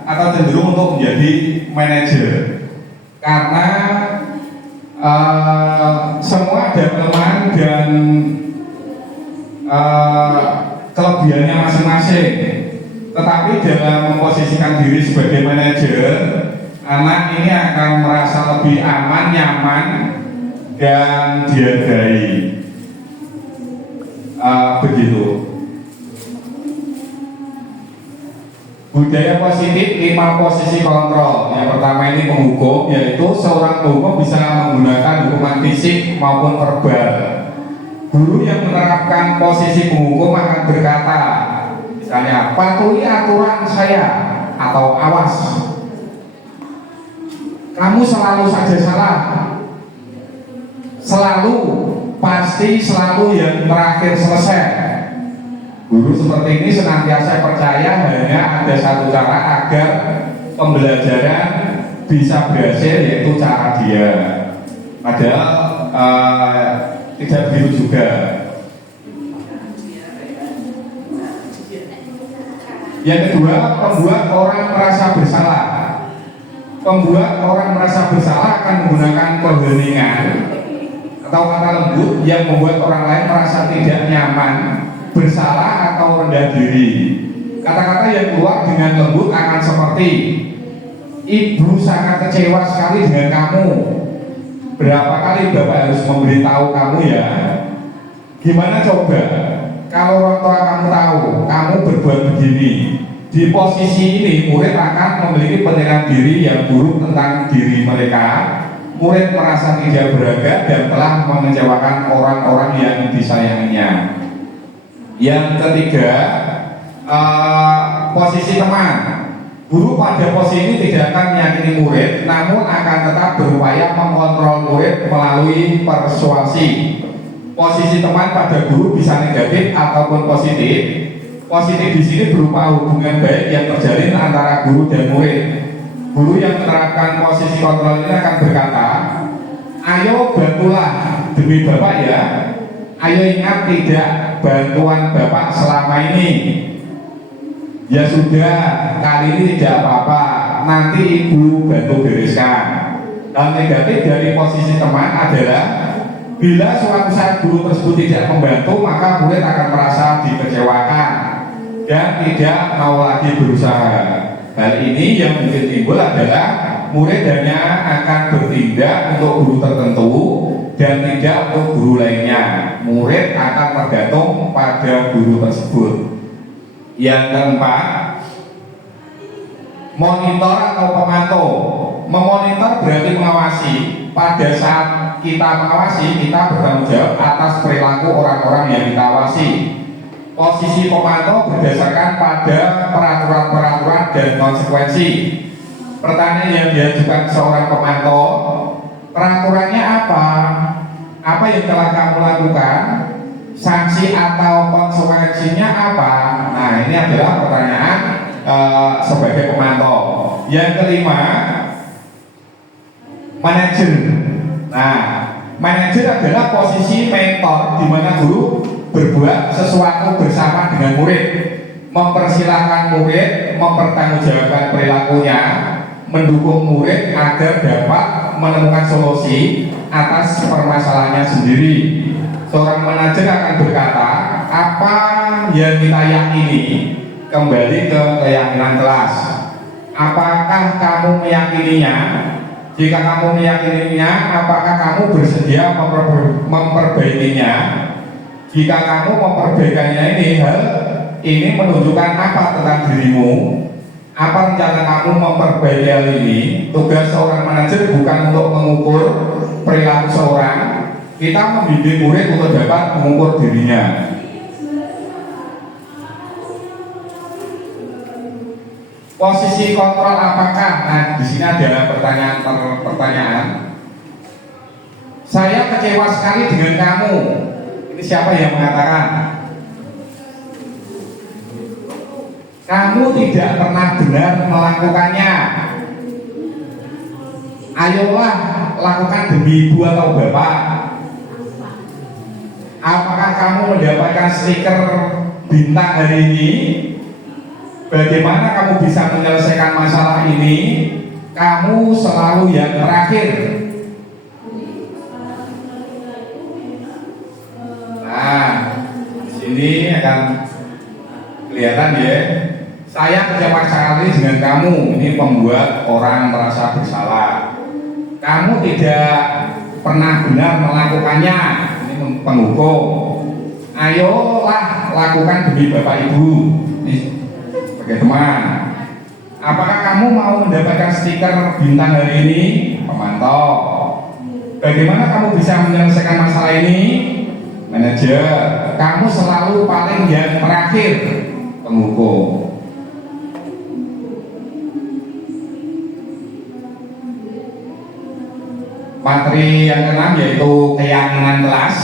atau cenderung untuk menjadi manajer karena semua ada kelemahan dan kelebihannya masing-masing. Tetapi dalam memposisikan diri sebagai manajer, anak ini akan merasa lebih aman, nyaman, dan dihargai. Begitu. Budaya positif 5 posisi kontrol. Yang pertama ini penghukum, yaitu seorang penghukum bisa menggunakan hukuman fisik maupun verbal. Guru yang menerapkan posisi penghukum akan berkata, misalnya, patuhi aturan saya, atau awas, kamu selalu saja salah, selalu, pasti selalu yang terakhir selesai. Guru seperti ini senantiasa percaya hanya ada satu cara agar pembelajaran bisa berhasil, yaitu cara dia. Padahal tidak begitu juga. Yang kedua, membuat orang merasa bersalah. Membuat orang merasa bersalah akan menggunakan keheningan atau kata lembut yang membuat orang lain merasa tidak nyaman, bersalah atau rendah diri. Kata-kata yang keluar dengan lembut akan seperti, ibu sangat kecewa sekali dengan kamu. Berapa kali bapak harus memberitahu kamu ya? Gimana coba kalau orang tua kamu tahu kamu berbuat begini? Di posisi ini murid akan memiliki penilaian diri yang buruk tentang diri mereka. Murid merasa tidak berharga dan telah mengecewakan orang-orang yang disayanginya. Yang ketiga, posisi teman. Guru pada posisi ini tidak akan menyakiti murid, namun akan tetap berupaya mengontrol murid melalui persuasi. Posisi teman pada guru bisa negatif ataupun positif. Positif di sini berupa hubungan baik yang terjalin antara guru dan murid. Guru yang menerapkan posisi kontrol ini akan berkata, ayo bantulah demi Bapak ya. Ayo ingat tidak bantuan Bapak selama ini. Ya sudah, kali ini tidak apa-apa, nanti Ibu bantu bereskan. Hal negatif dari posisi teman adalah bila suatu saat guru tersebut tidak membantu, maka murid akan merasa dikecewakan dan tidak mau lagi berusaha. Hal ini yang mungkin timbul adalah murid hanya akan bertindak untuk guru tertentu dan tidak untuk guru lainnya. Murid akan tergantung pada guru tersebut. Yang keempat, monitor atau pemantau. Memonitor berarti mengawasi. Pada saat kita mengawasi, kita bertanggung jawab atas perilaku orang-orang yang kita awasi. Posisi pemantau berdasarkan pada peraturan-peraturan dan konsekuensi. Pertanyaan yang diajukan seorang pemantau, peraturannya apa? Apa yang telah kamu lakukan? Sanksi atau konsekuensinya apa? Nah, ini adalah pertanyaan sebagai pemantau. Yang kelima, manajer. Nah, manajer adalah posisi mentor di mana guru berbuat sesuatu bersama dengan murid, mempersilahkan murid mempertanggungjawabkan perilakunya, mendukung murid agar dapat menemukan solusi atas permasalahannya sendiri. Seorang manajer akan berkata, apa yang kita yakini kembali ke keyakinan kelas. Apakah kamu meyakininya? Jika kamu meyakininya, apakah kamu bersedia memperbaikinya? Jika kamu memperbaikannya hal ini menunjukkan apa tentang dirimu? Apa rencana kamu memperbaiki hal ini? Tugas seorang manajer bukan untuk mengukur perilaku seorang. Kita membimbing murid untuk dapat mengukur dirinya. Posisi kontrol apakah? Nah, di sini ada pertanyaan. Saya kecewa sekali dengan kamu. Ini siapa yang mengatakan? Kamu tidak pernah benar melakukannya. Ayolah lakukan demi ibu atau bapak. Apakah kamu mendapatkan stiker bintang hari ini? Bagaimana kamu bisa menyelesaikan masalah ini? Kamu selalu yang terakhir. Nah, di sini akan kelihatan ya. Saya kecewa sekali dengan kamu. Ini membuat orang merasa bersalah. Kamu tidak pernah benar melakukannya. Ini penghukum. Ayolah lakukan demi bapak ibu. Ini sebagai teman. Apakah kamu mau mendapatkan stiker bintang hari ini? Pemantau. Bagaimana kamu bisa menyelesaikan masalah ini? Manajer. Kamu selalu paling yang terakhir. Penghukum. Materi yang keenam yaitu keyakinan kelas.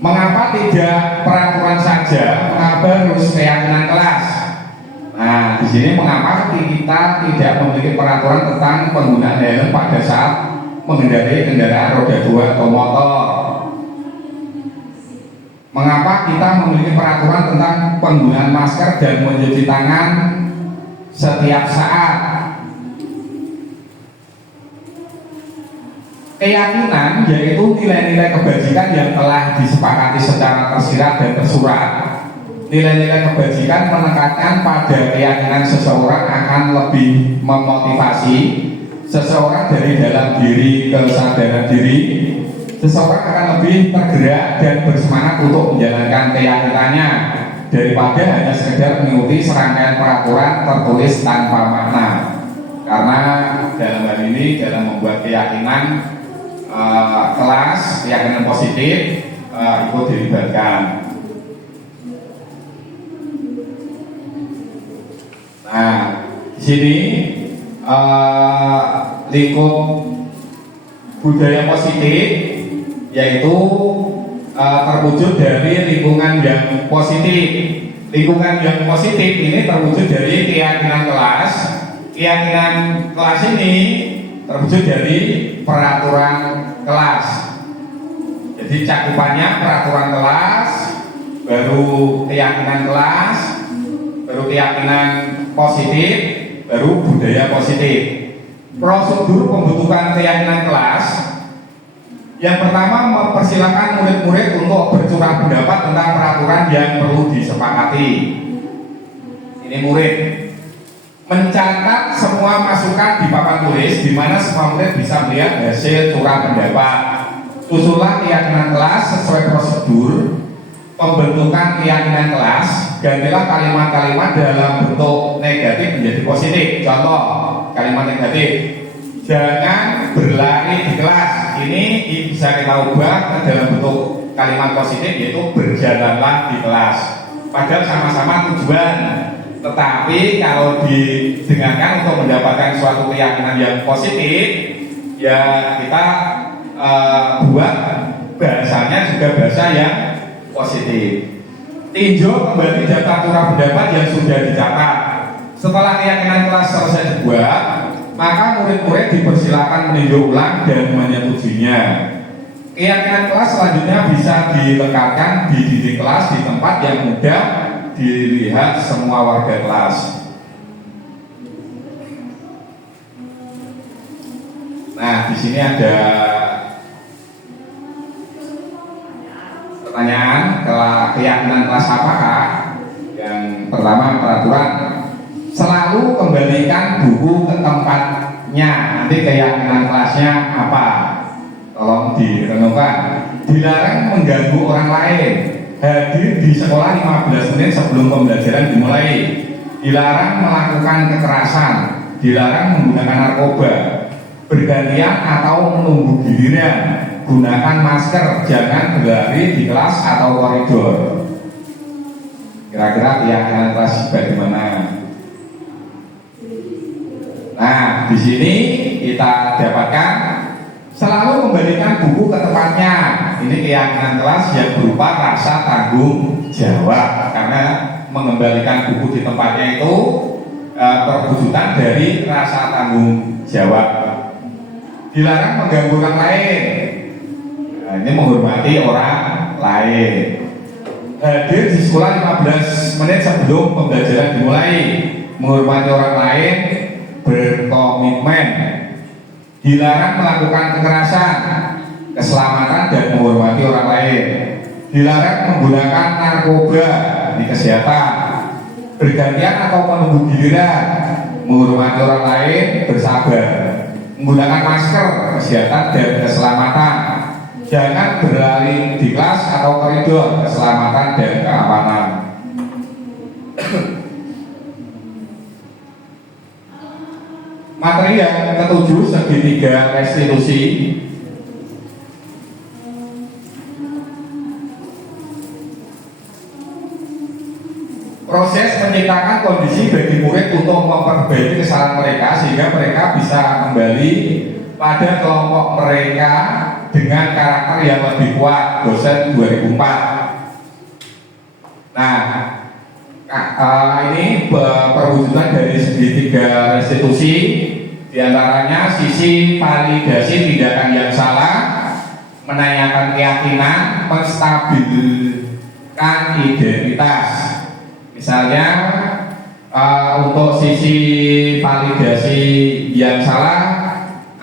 Mengapa tidak peraturan saja? Mengapa harus keyakinan kelas? Nah, di sini mengapa kita tidak memiliki peraturan tentang penggunaan helm pada saat mengendarai kendaraan roda 2 atau motor? Mengapa kita memiliki peraturan tentang penggunaan masker dan mencuci tangan setiap saat? Keyakinan yaitu nilai-nilai kebajikan yang telah disepakati secara tersirat dan tersurat. Nilai-nilai kebajikan menekankan pada keyakinan seseorang akan lebih memotivasi seseorang dari dalam diri kesadaran diri. Seseorang akan lebih tergerak dan bersemangat untuk menjalankan keyakinannya daripada hanya sekedar mengikuti serangkaian peraturan tertulis tanpa makna. Karena dalam hal ini dalam membuat keyakinan kelas, keyakinan positif ikut dilibatkan. Nah, di sini lingkup budaya positif yaitu terwujud dari lingkungan yang positif. Lingkungan yang positif ini terwujud dari keyakinan kelas. Keyakinan kelas ini terwujud dari peraturan kelas. Jadi cakupannya peraturan kelas, baru keyakinan kelas, baru keyakinan positif, baru budaya positif. Prosedur pembentukan keyakinan kelas, yang pertama mempersilahkan murid-murid untuk bercurah pendapat tentang peraturan yang perlu disepakati. Ini murid mencatat semua masukan di papan tulis, di mana semua murid bisa melihat hasil curah pendapat. Susunlah keyakinan kelas sesuai prosedur pembentukan keyakinan kelas. Gantilah kalimat-kalimat dalam bentuk negatif menjadi positif. Contoh kalimat negatif: jangan berlari di kelas. Ini bisa kita ubah dalam bentuk kalimat positif, yaitu berjalanlah di kelas. Padahal sama-sama tujuan, tetapi kalau didengarkan untuk mendapatkan suatu keyakinan yang positif, ya kita buat bahasanya juga bahasa yang positif. Tinjau kembali daftar curah pendapat yang sudah dicatat. Setelah keyakinan kelas selesai dibuat, maka murid-murid dipersilakan meninjau ulang dan menyetujuinya. Keyakinan kelas selanjutnya bisa dilekatkan di dinding kelas di tempat yang mudah dilihat semua warga kelas. Nah, di sini ada pertanyaan, keyakinan kelas apakah? Yang pertama, peraturan. Selalu kembalikan buku ke tempatnya. Nanti keyakinan kelasnya apa? Tolong direnungkan. Dilarang mengganggu orang lain. Hadir di sekolah 15 menit sebelum pembelajaran dimulai. Dilarang melakukan kekerasan. Dilarang menggunakan narkoba. Bergantian atau menunggu giliran. Gunakan masker. Jangan berlari di kelas atau koridor. Kira-kira keyakinan kelas bagaimana? Nah, di sini kita dapatkan selalu kembalikan buku ke tempatnya. Ini keyakinan kelas yang berupa rasa tanggung jawab, karena mengembalikan buku di tempatnya itu perwujudan dari rasa tanggung jawab. Dilarang mengganggu orang lain. Nah, ini menghormati orang lain. Hadir di sekolah 15 menit sebelum pembelajaran dimulai. Menghormati orang lain, berkomitmen. Dilarang melakukan kekerasan, keselamatan dan menghormati orang lain. Dilarang menggunakan narkoba di kesehatan. Bergantian atau menunggu giliran, menghormati orang lain, bersabar. Menggunakan masker, kesehatan dan keselamatan. Jangan berlari di kelas atau koridor, keselamatan dan keamanan. Materi yang ketujuh, segitiga restitusi. Proses menciptakan kondisi bagi murid untuk memperbaiki kesalahan mereka sehingga mereka bisa kembali pada kelompok mereka dengan karakter yang lebih kuat. Dosen 2004. Nah, ini perwujudan dari segitiga restitusi. Di antaranya sisi validasi tindakan yang salah, menanyakan keyakinan, menstabilkan identitas. Misalnya untuk sisi validasi yang salah,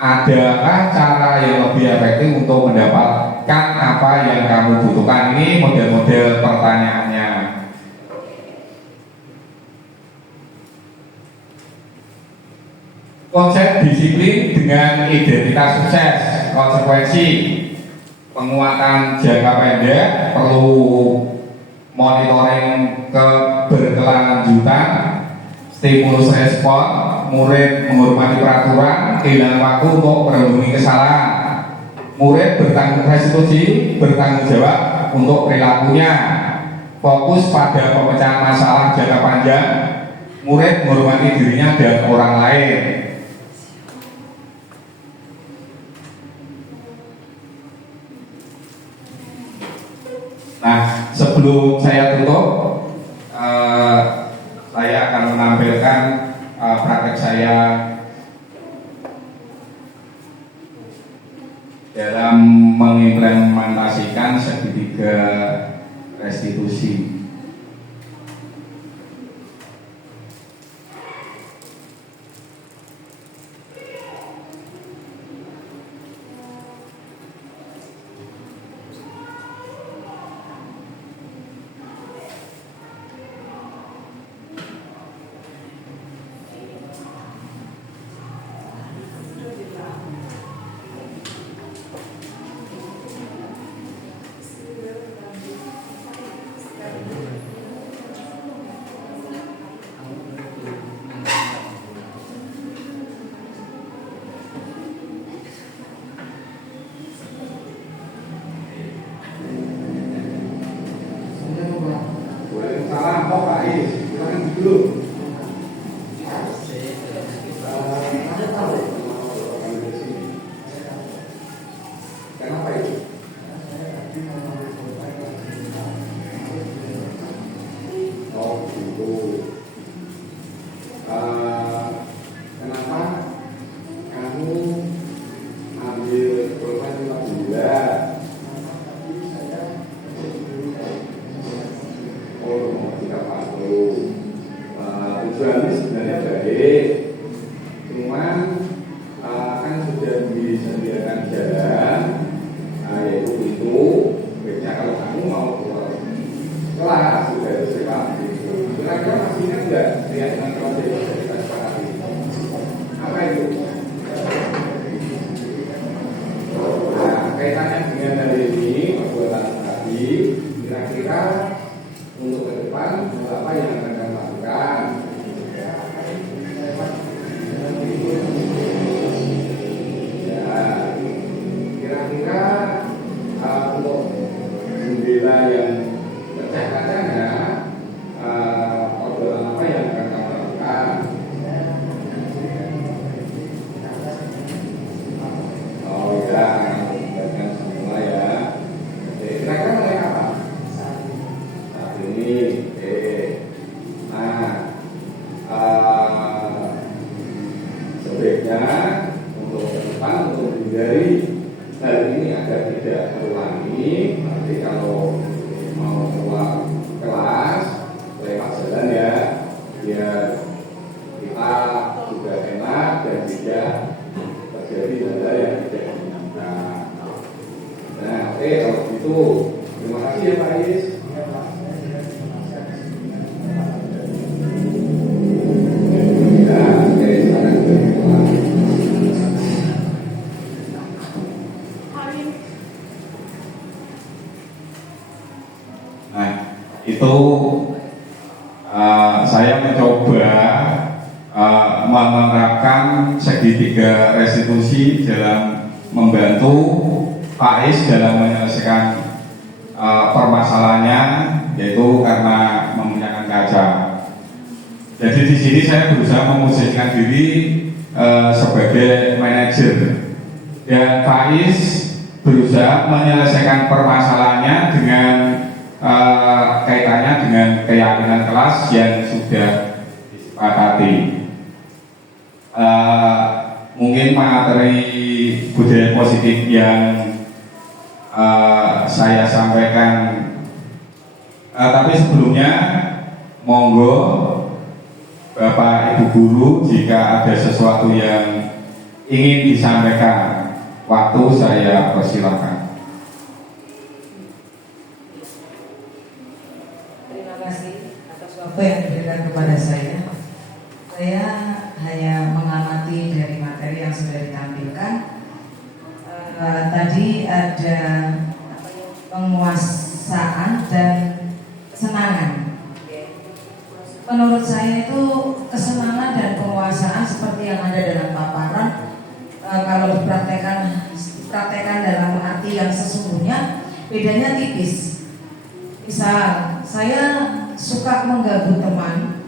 adakah cara yang lebih efektif untuk mendapatkan apa yang kamu butuhkan? Ini model-model pertanyaannya. Konsep disiplin dengan identitas sukses, konsekuensi, penguatan jangka pendek, perlu monitoring keberkelanjutan, stimulus respon, murid menghormati peraturan, kehilangan waktu untuk merenungi kesalahan, murid bertanggung jawab untuk perilakunya, fokus pada pemecahan masalah jangka panjang, murid menghormati dirinya dan orang lain. Nah, sebelum saya tutup, saya akan menampilkan praktek saya dalam mengimplementasikan segitiga restitusi. Waalaikumsalam, Pak Faiz. Silakan dulu. Kenapa itu? Oh, gitu. Kenapa kamu ambil korban 5 bulan? Oh, tidak perlu. Tujuannya sebenarnya baik, cuman kan sudah disediakan jalan, yaitu itu. Biasanya kalau kamu mau kelas sudah disediakan itu. Kira-kira masih ingat nggak lihat dengan kelas yang sudah kita sepakati? Apa itu? Nah, kaitannya dengan hari ini perbuatan tadi, kira-kira untuk ke depan apa yang akan kami lakukan? Ya, kira-kira untuk jendela yang pecah kacanya, perbuatan apa yang akan kami lakukan? Oh ya, bagian semua ya. Oke, kira-kira mulai apa? Saat ini, oke. Nah, sebaiknya untuk ke depan untuk menghindari hal ini agar tidak terulangi. Nanti kalau mau keluar kelas lewat jalan ya, biar kita juga enak dan tidak terjadi hal-hal yang tidak diinginkan. Nah, oke, kalau gitu terima kasih ya Pak Is. Nah, itu saya mencoba menerapkan segitiga restitusi dalam membantu Faiz dalam menyelesaikan permasalahannya, yaitu karena menggunakan kaca. Jadi di sini saya berusaha memposisikan diri sebagai manajer, dan Faiz berusaha menyelesaikan permasalahannya dengan kaitannya dengan keyakinan kelas yang sudah disepakati. Mungkin materi budaya positif yang saya sampaikan, tapi sebelumnya monggo Bapak Ibu Guru, jika ada sesuatu yang ingin disampaikan, waktu saya persilakan. Terima kasih atas waktu yang diberikan kepada saya. Saya hanya mengamati dari materi yang sudah ditampilkan. Tadi ada penguasaan dan kesenangan. Menurut saya itu kesenangan dan penguasaan seperti yang ada dalam paparan, kalau dipraktekkan dalam arti yang sesungguhnya, bedanya tipis. Misal, saya suka mengganggu teman.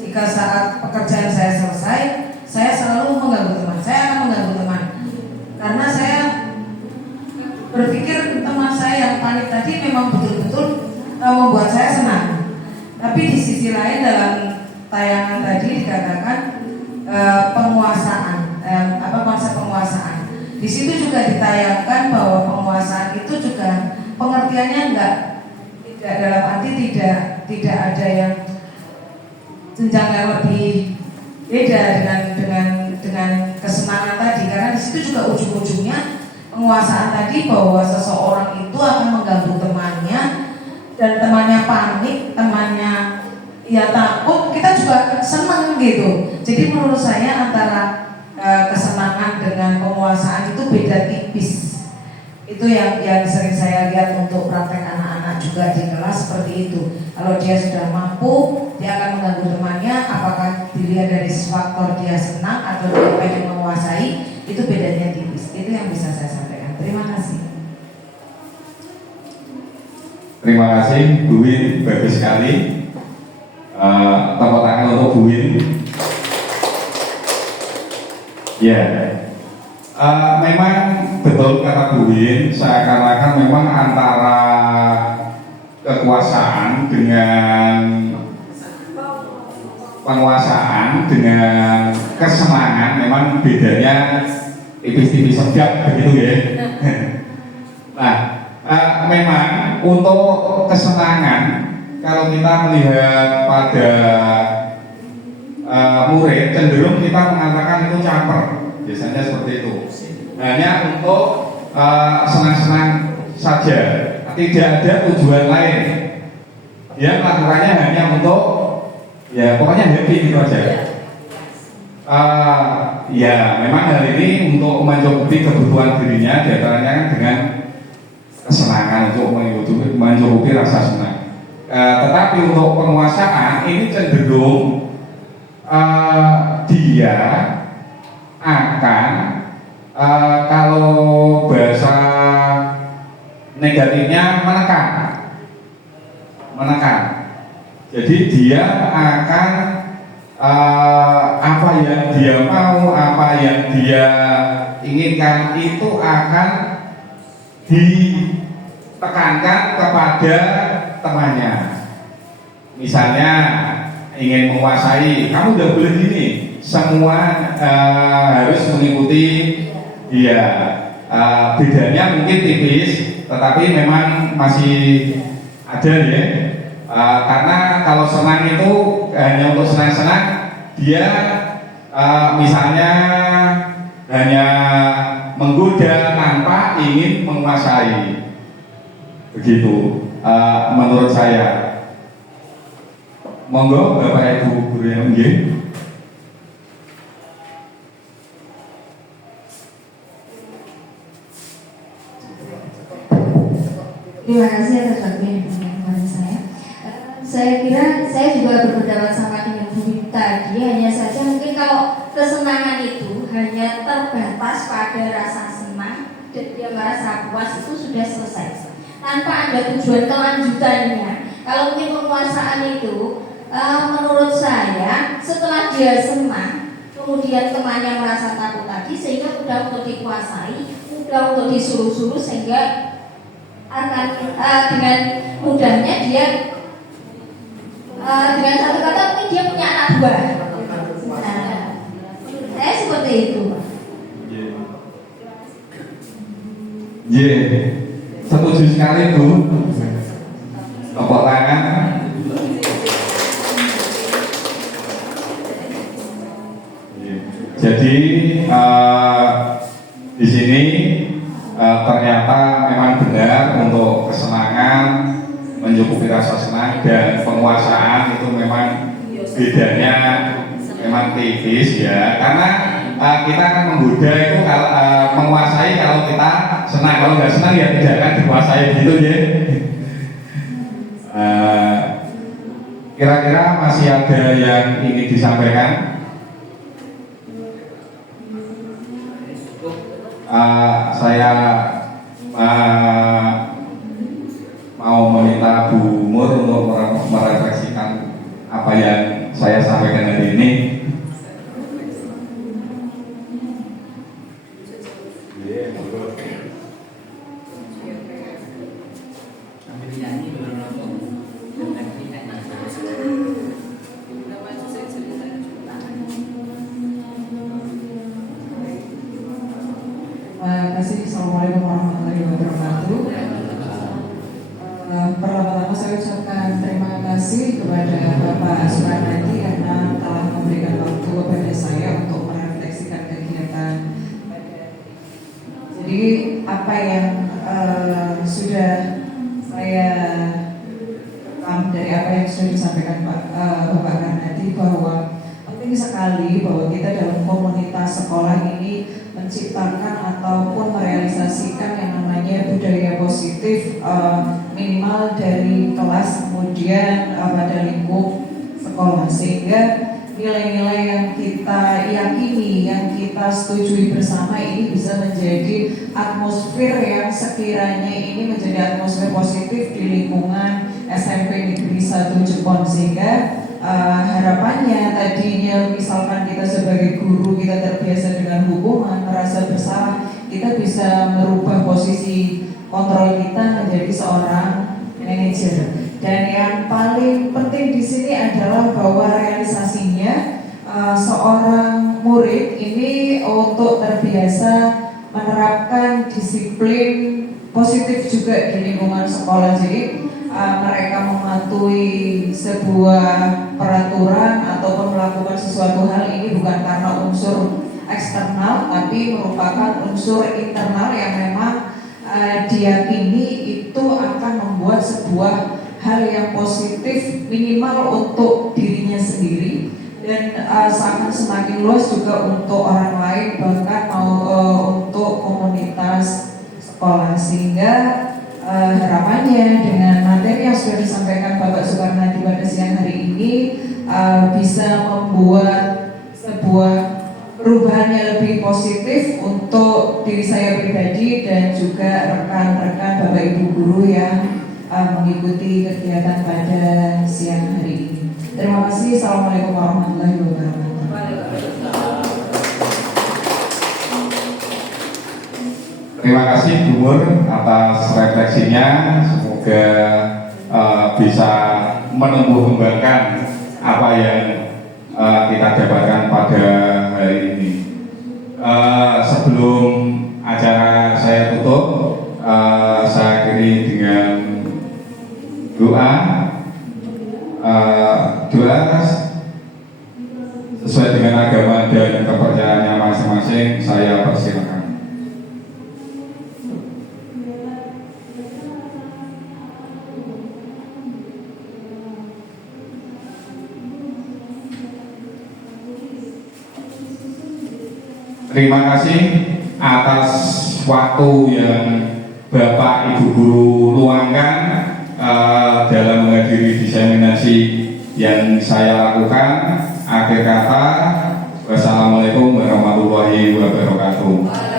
Jika saat pekerjaan saya selesai, saya selalu mengganggu teman. Saya akan mengganggu teman karena saya berpikir teman saya yang panik tadi memang betul-betul membuat saya senang. Tapi di sisi lain dalam tayangan tadi dikatakan penguasaan, konsep penguasaan. Di situ juga ditayangkan bahwa penguasaan itu juga pengertiannya tidak dalam arti tidak ada yang jenjang yang lebih beda dengan kesenangan tadi, karena di situ juga ujung-ujungnya penguasaan tadi bahwa seseorang itu akan mengganggu temannya dan temannya panik, temannya ya takut, kita juga senang gitu. Jadi menurut saya antara kesenangan dengan penguasaan itu beda tipis. Itu yang sering saya lihat untuk praktek anak-anak juga di kelas seperti itu. Kalau dia sudah mampu, dia akan mengganggu temannya. Apakah dilihat dari faktor dia senang atau dia pengen menguasai, itu bedanya tipis. Itu yang bisa saya sampaikan. Terima kasih. Terima kasih Bu Win, bagus sekali. Tepuk tangan untuk Bu Win. Ya, memang betul kata Bu Win, seakan-akan memang antara kekuasaan dengan penguasaan dengan kesenangan memang bedanya tipis-tipis sedap begitu ya. Nah, memang untuk kesenangan kalau kita melihat pada murid cenderung kita mengatakan itu caper, biasanya seperti itu. Hanya untuk senang-senang saja, tidak ada tujuan lain. Dia melakukannya hanya untuk ya pokoknya happy gitu aja. Ya memang hal ini untuk mencukupi kebutuhan dirinya, diantaranya kan dengan kesenangan untuk mencukupi rasa senang. Tetapi untuk penguasaan ini cenderung dia akan kalau bahasa negatifnya menekan. Jadi dia akan apa yang dia mau, apa yang dia inginkan itu akan ditekankan kepada temannya. Misalnya ingin menguasai, kamu udah boleh gini, semua harus mengikuti dia. Bedanya mungkin tipis, tetapi memang masih ada ya. Karena kalau senang itu hanya untuk senang-senang, dia misalnya hanya menggoda tanpa ingin menguasai. Begitu menurut saya. Monggo Bapak Ibu guru yang nggih. Terima kasih atas waktu yang diberikan kepada saya. Saya kira saya juga berpendapat sama dengan Bu Win tadi. Hanya saja mungkin kalau kesenangan itu hanya terbatas pada rasa senang dan dia merasa puas, itu sudah selesai tanpa ada tujuan kelanjutannya. Kalau mungkin penguasaan itu menurut saya setelah dia senang, kemudian temannya merasa takut tadi, sehingga mudah untuk dikuasai, mudah untuk disuruh-suruh, sehingga akan dengan mudahnya dia dengan satu kata mungkin dia punya anak buah. Nah, saya seperti itu. Setuju sekali Bu. Tepuk tangan. Jadi di sini ternyata memang benar untuk kesenangan, mencukupi rasa senang dan penguasaan itu memang bedanya memang tipis ya. Karena kita akan menggoda itu kalau menguasai kalau kita senang, kalau nggak senang ya tidak akan dikuasai gitu ya. Kira-kira masih ada yang ingin disampaikan? Saya mau meminta Bu Mur untuk merefleksikan apa yang saya sampaikan hari ini. Sukarnadi karena telah memberikan waktu kepada saya untuk merefleksikan kegiatan. Jadi apa yang sudah saya dari apa yang sudah disampaikan Bapak Karnadi, bahwa penting sekali bahwa kita dalam komunitas sekolah ini menciptakan ataupun merealisasikan yang namanya budaya positif, minimal dari kelas kemudian pada lingkup sekolah, sehingga nilai-nilai yang kita yakini, yang kita setujui bersama ini bisa menjadi atmosfer yang sekiranya ini menjadi atmosfer positif di lingkungan SMP Negeri 1 Jepon, sehingga harapannya tadinya misalkan kita sebagai guru kita terbiasa dengan hukuman, merasa bersalah, kita bisa merubah posisi kontrol kita menjadi seorang manajer. Dan yang paling penting di sini adalah bahwa realisasinya seorang murid ini untuk terbiasa menerapkan disiplin positif juga di lingkungan sekolah. Jadi mereka mematuhi sebuah peraturan ataupun melakukan sesuatu hal ini bukan karena unsur eksternal, tapi merupakan unsur internal yang memang diyakini itu akan membuat sebuah hal yang positif minimal untuk dirinya sendiri, dan akan semakin luas juga untuk orang lain, bahkan untuk komunitas sekolah. Sehingga harapannya dengan materi yang sudah disampaikan Bapak Sukarnadi pada siang hari ini bisa membuat sebuah perubahan yang lebih positif untuk diri saya pribadi dan juga rekan-rekan Bapak Ibu guru yang mengikuti kegiatan pada siang hari ini. Terima kasih. Assalamualaikum warahmatullahi wabarakatuh. Terima kasih Bu Mur atas refleksinya. Semoga bisa menumbuh kembangkan apa yang kita dapatkan pada hari ini. Sebelum acara saya tutup, saya akhiri dengan doa sesuai dengan agama dan kepercayaannya masing-masing. Saya persilakan. Terima kasih atas waktu yang Bapak Ibu Guru luangkan dalam menghadiri diseminasi yang saya lakukan. Akhir kata, wassalamualaikum warahmatullahi wabarakatuh.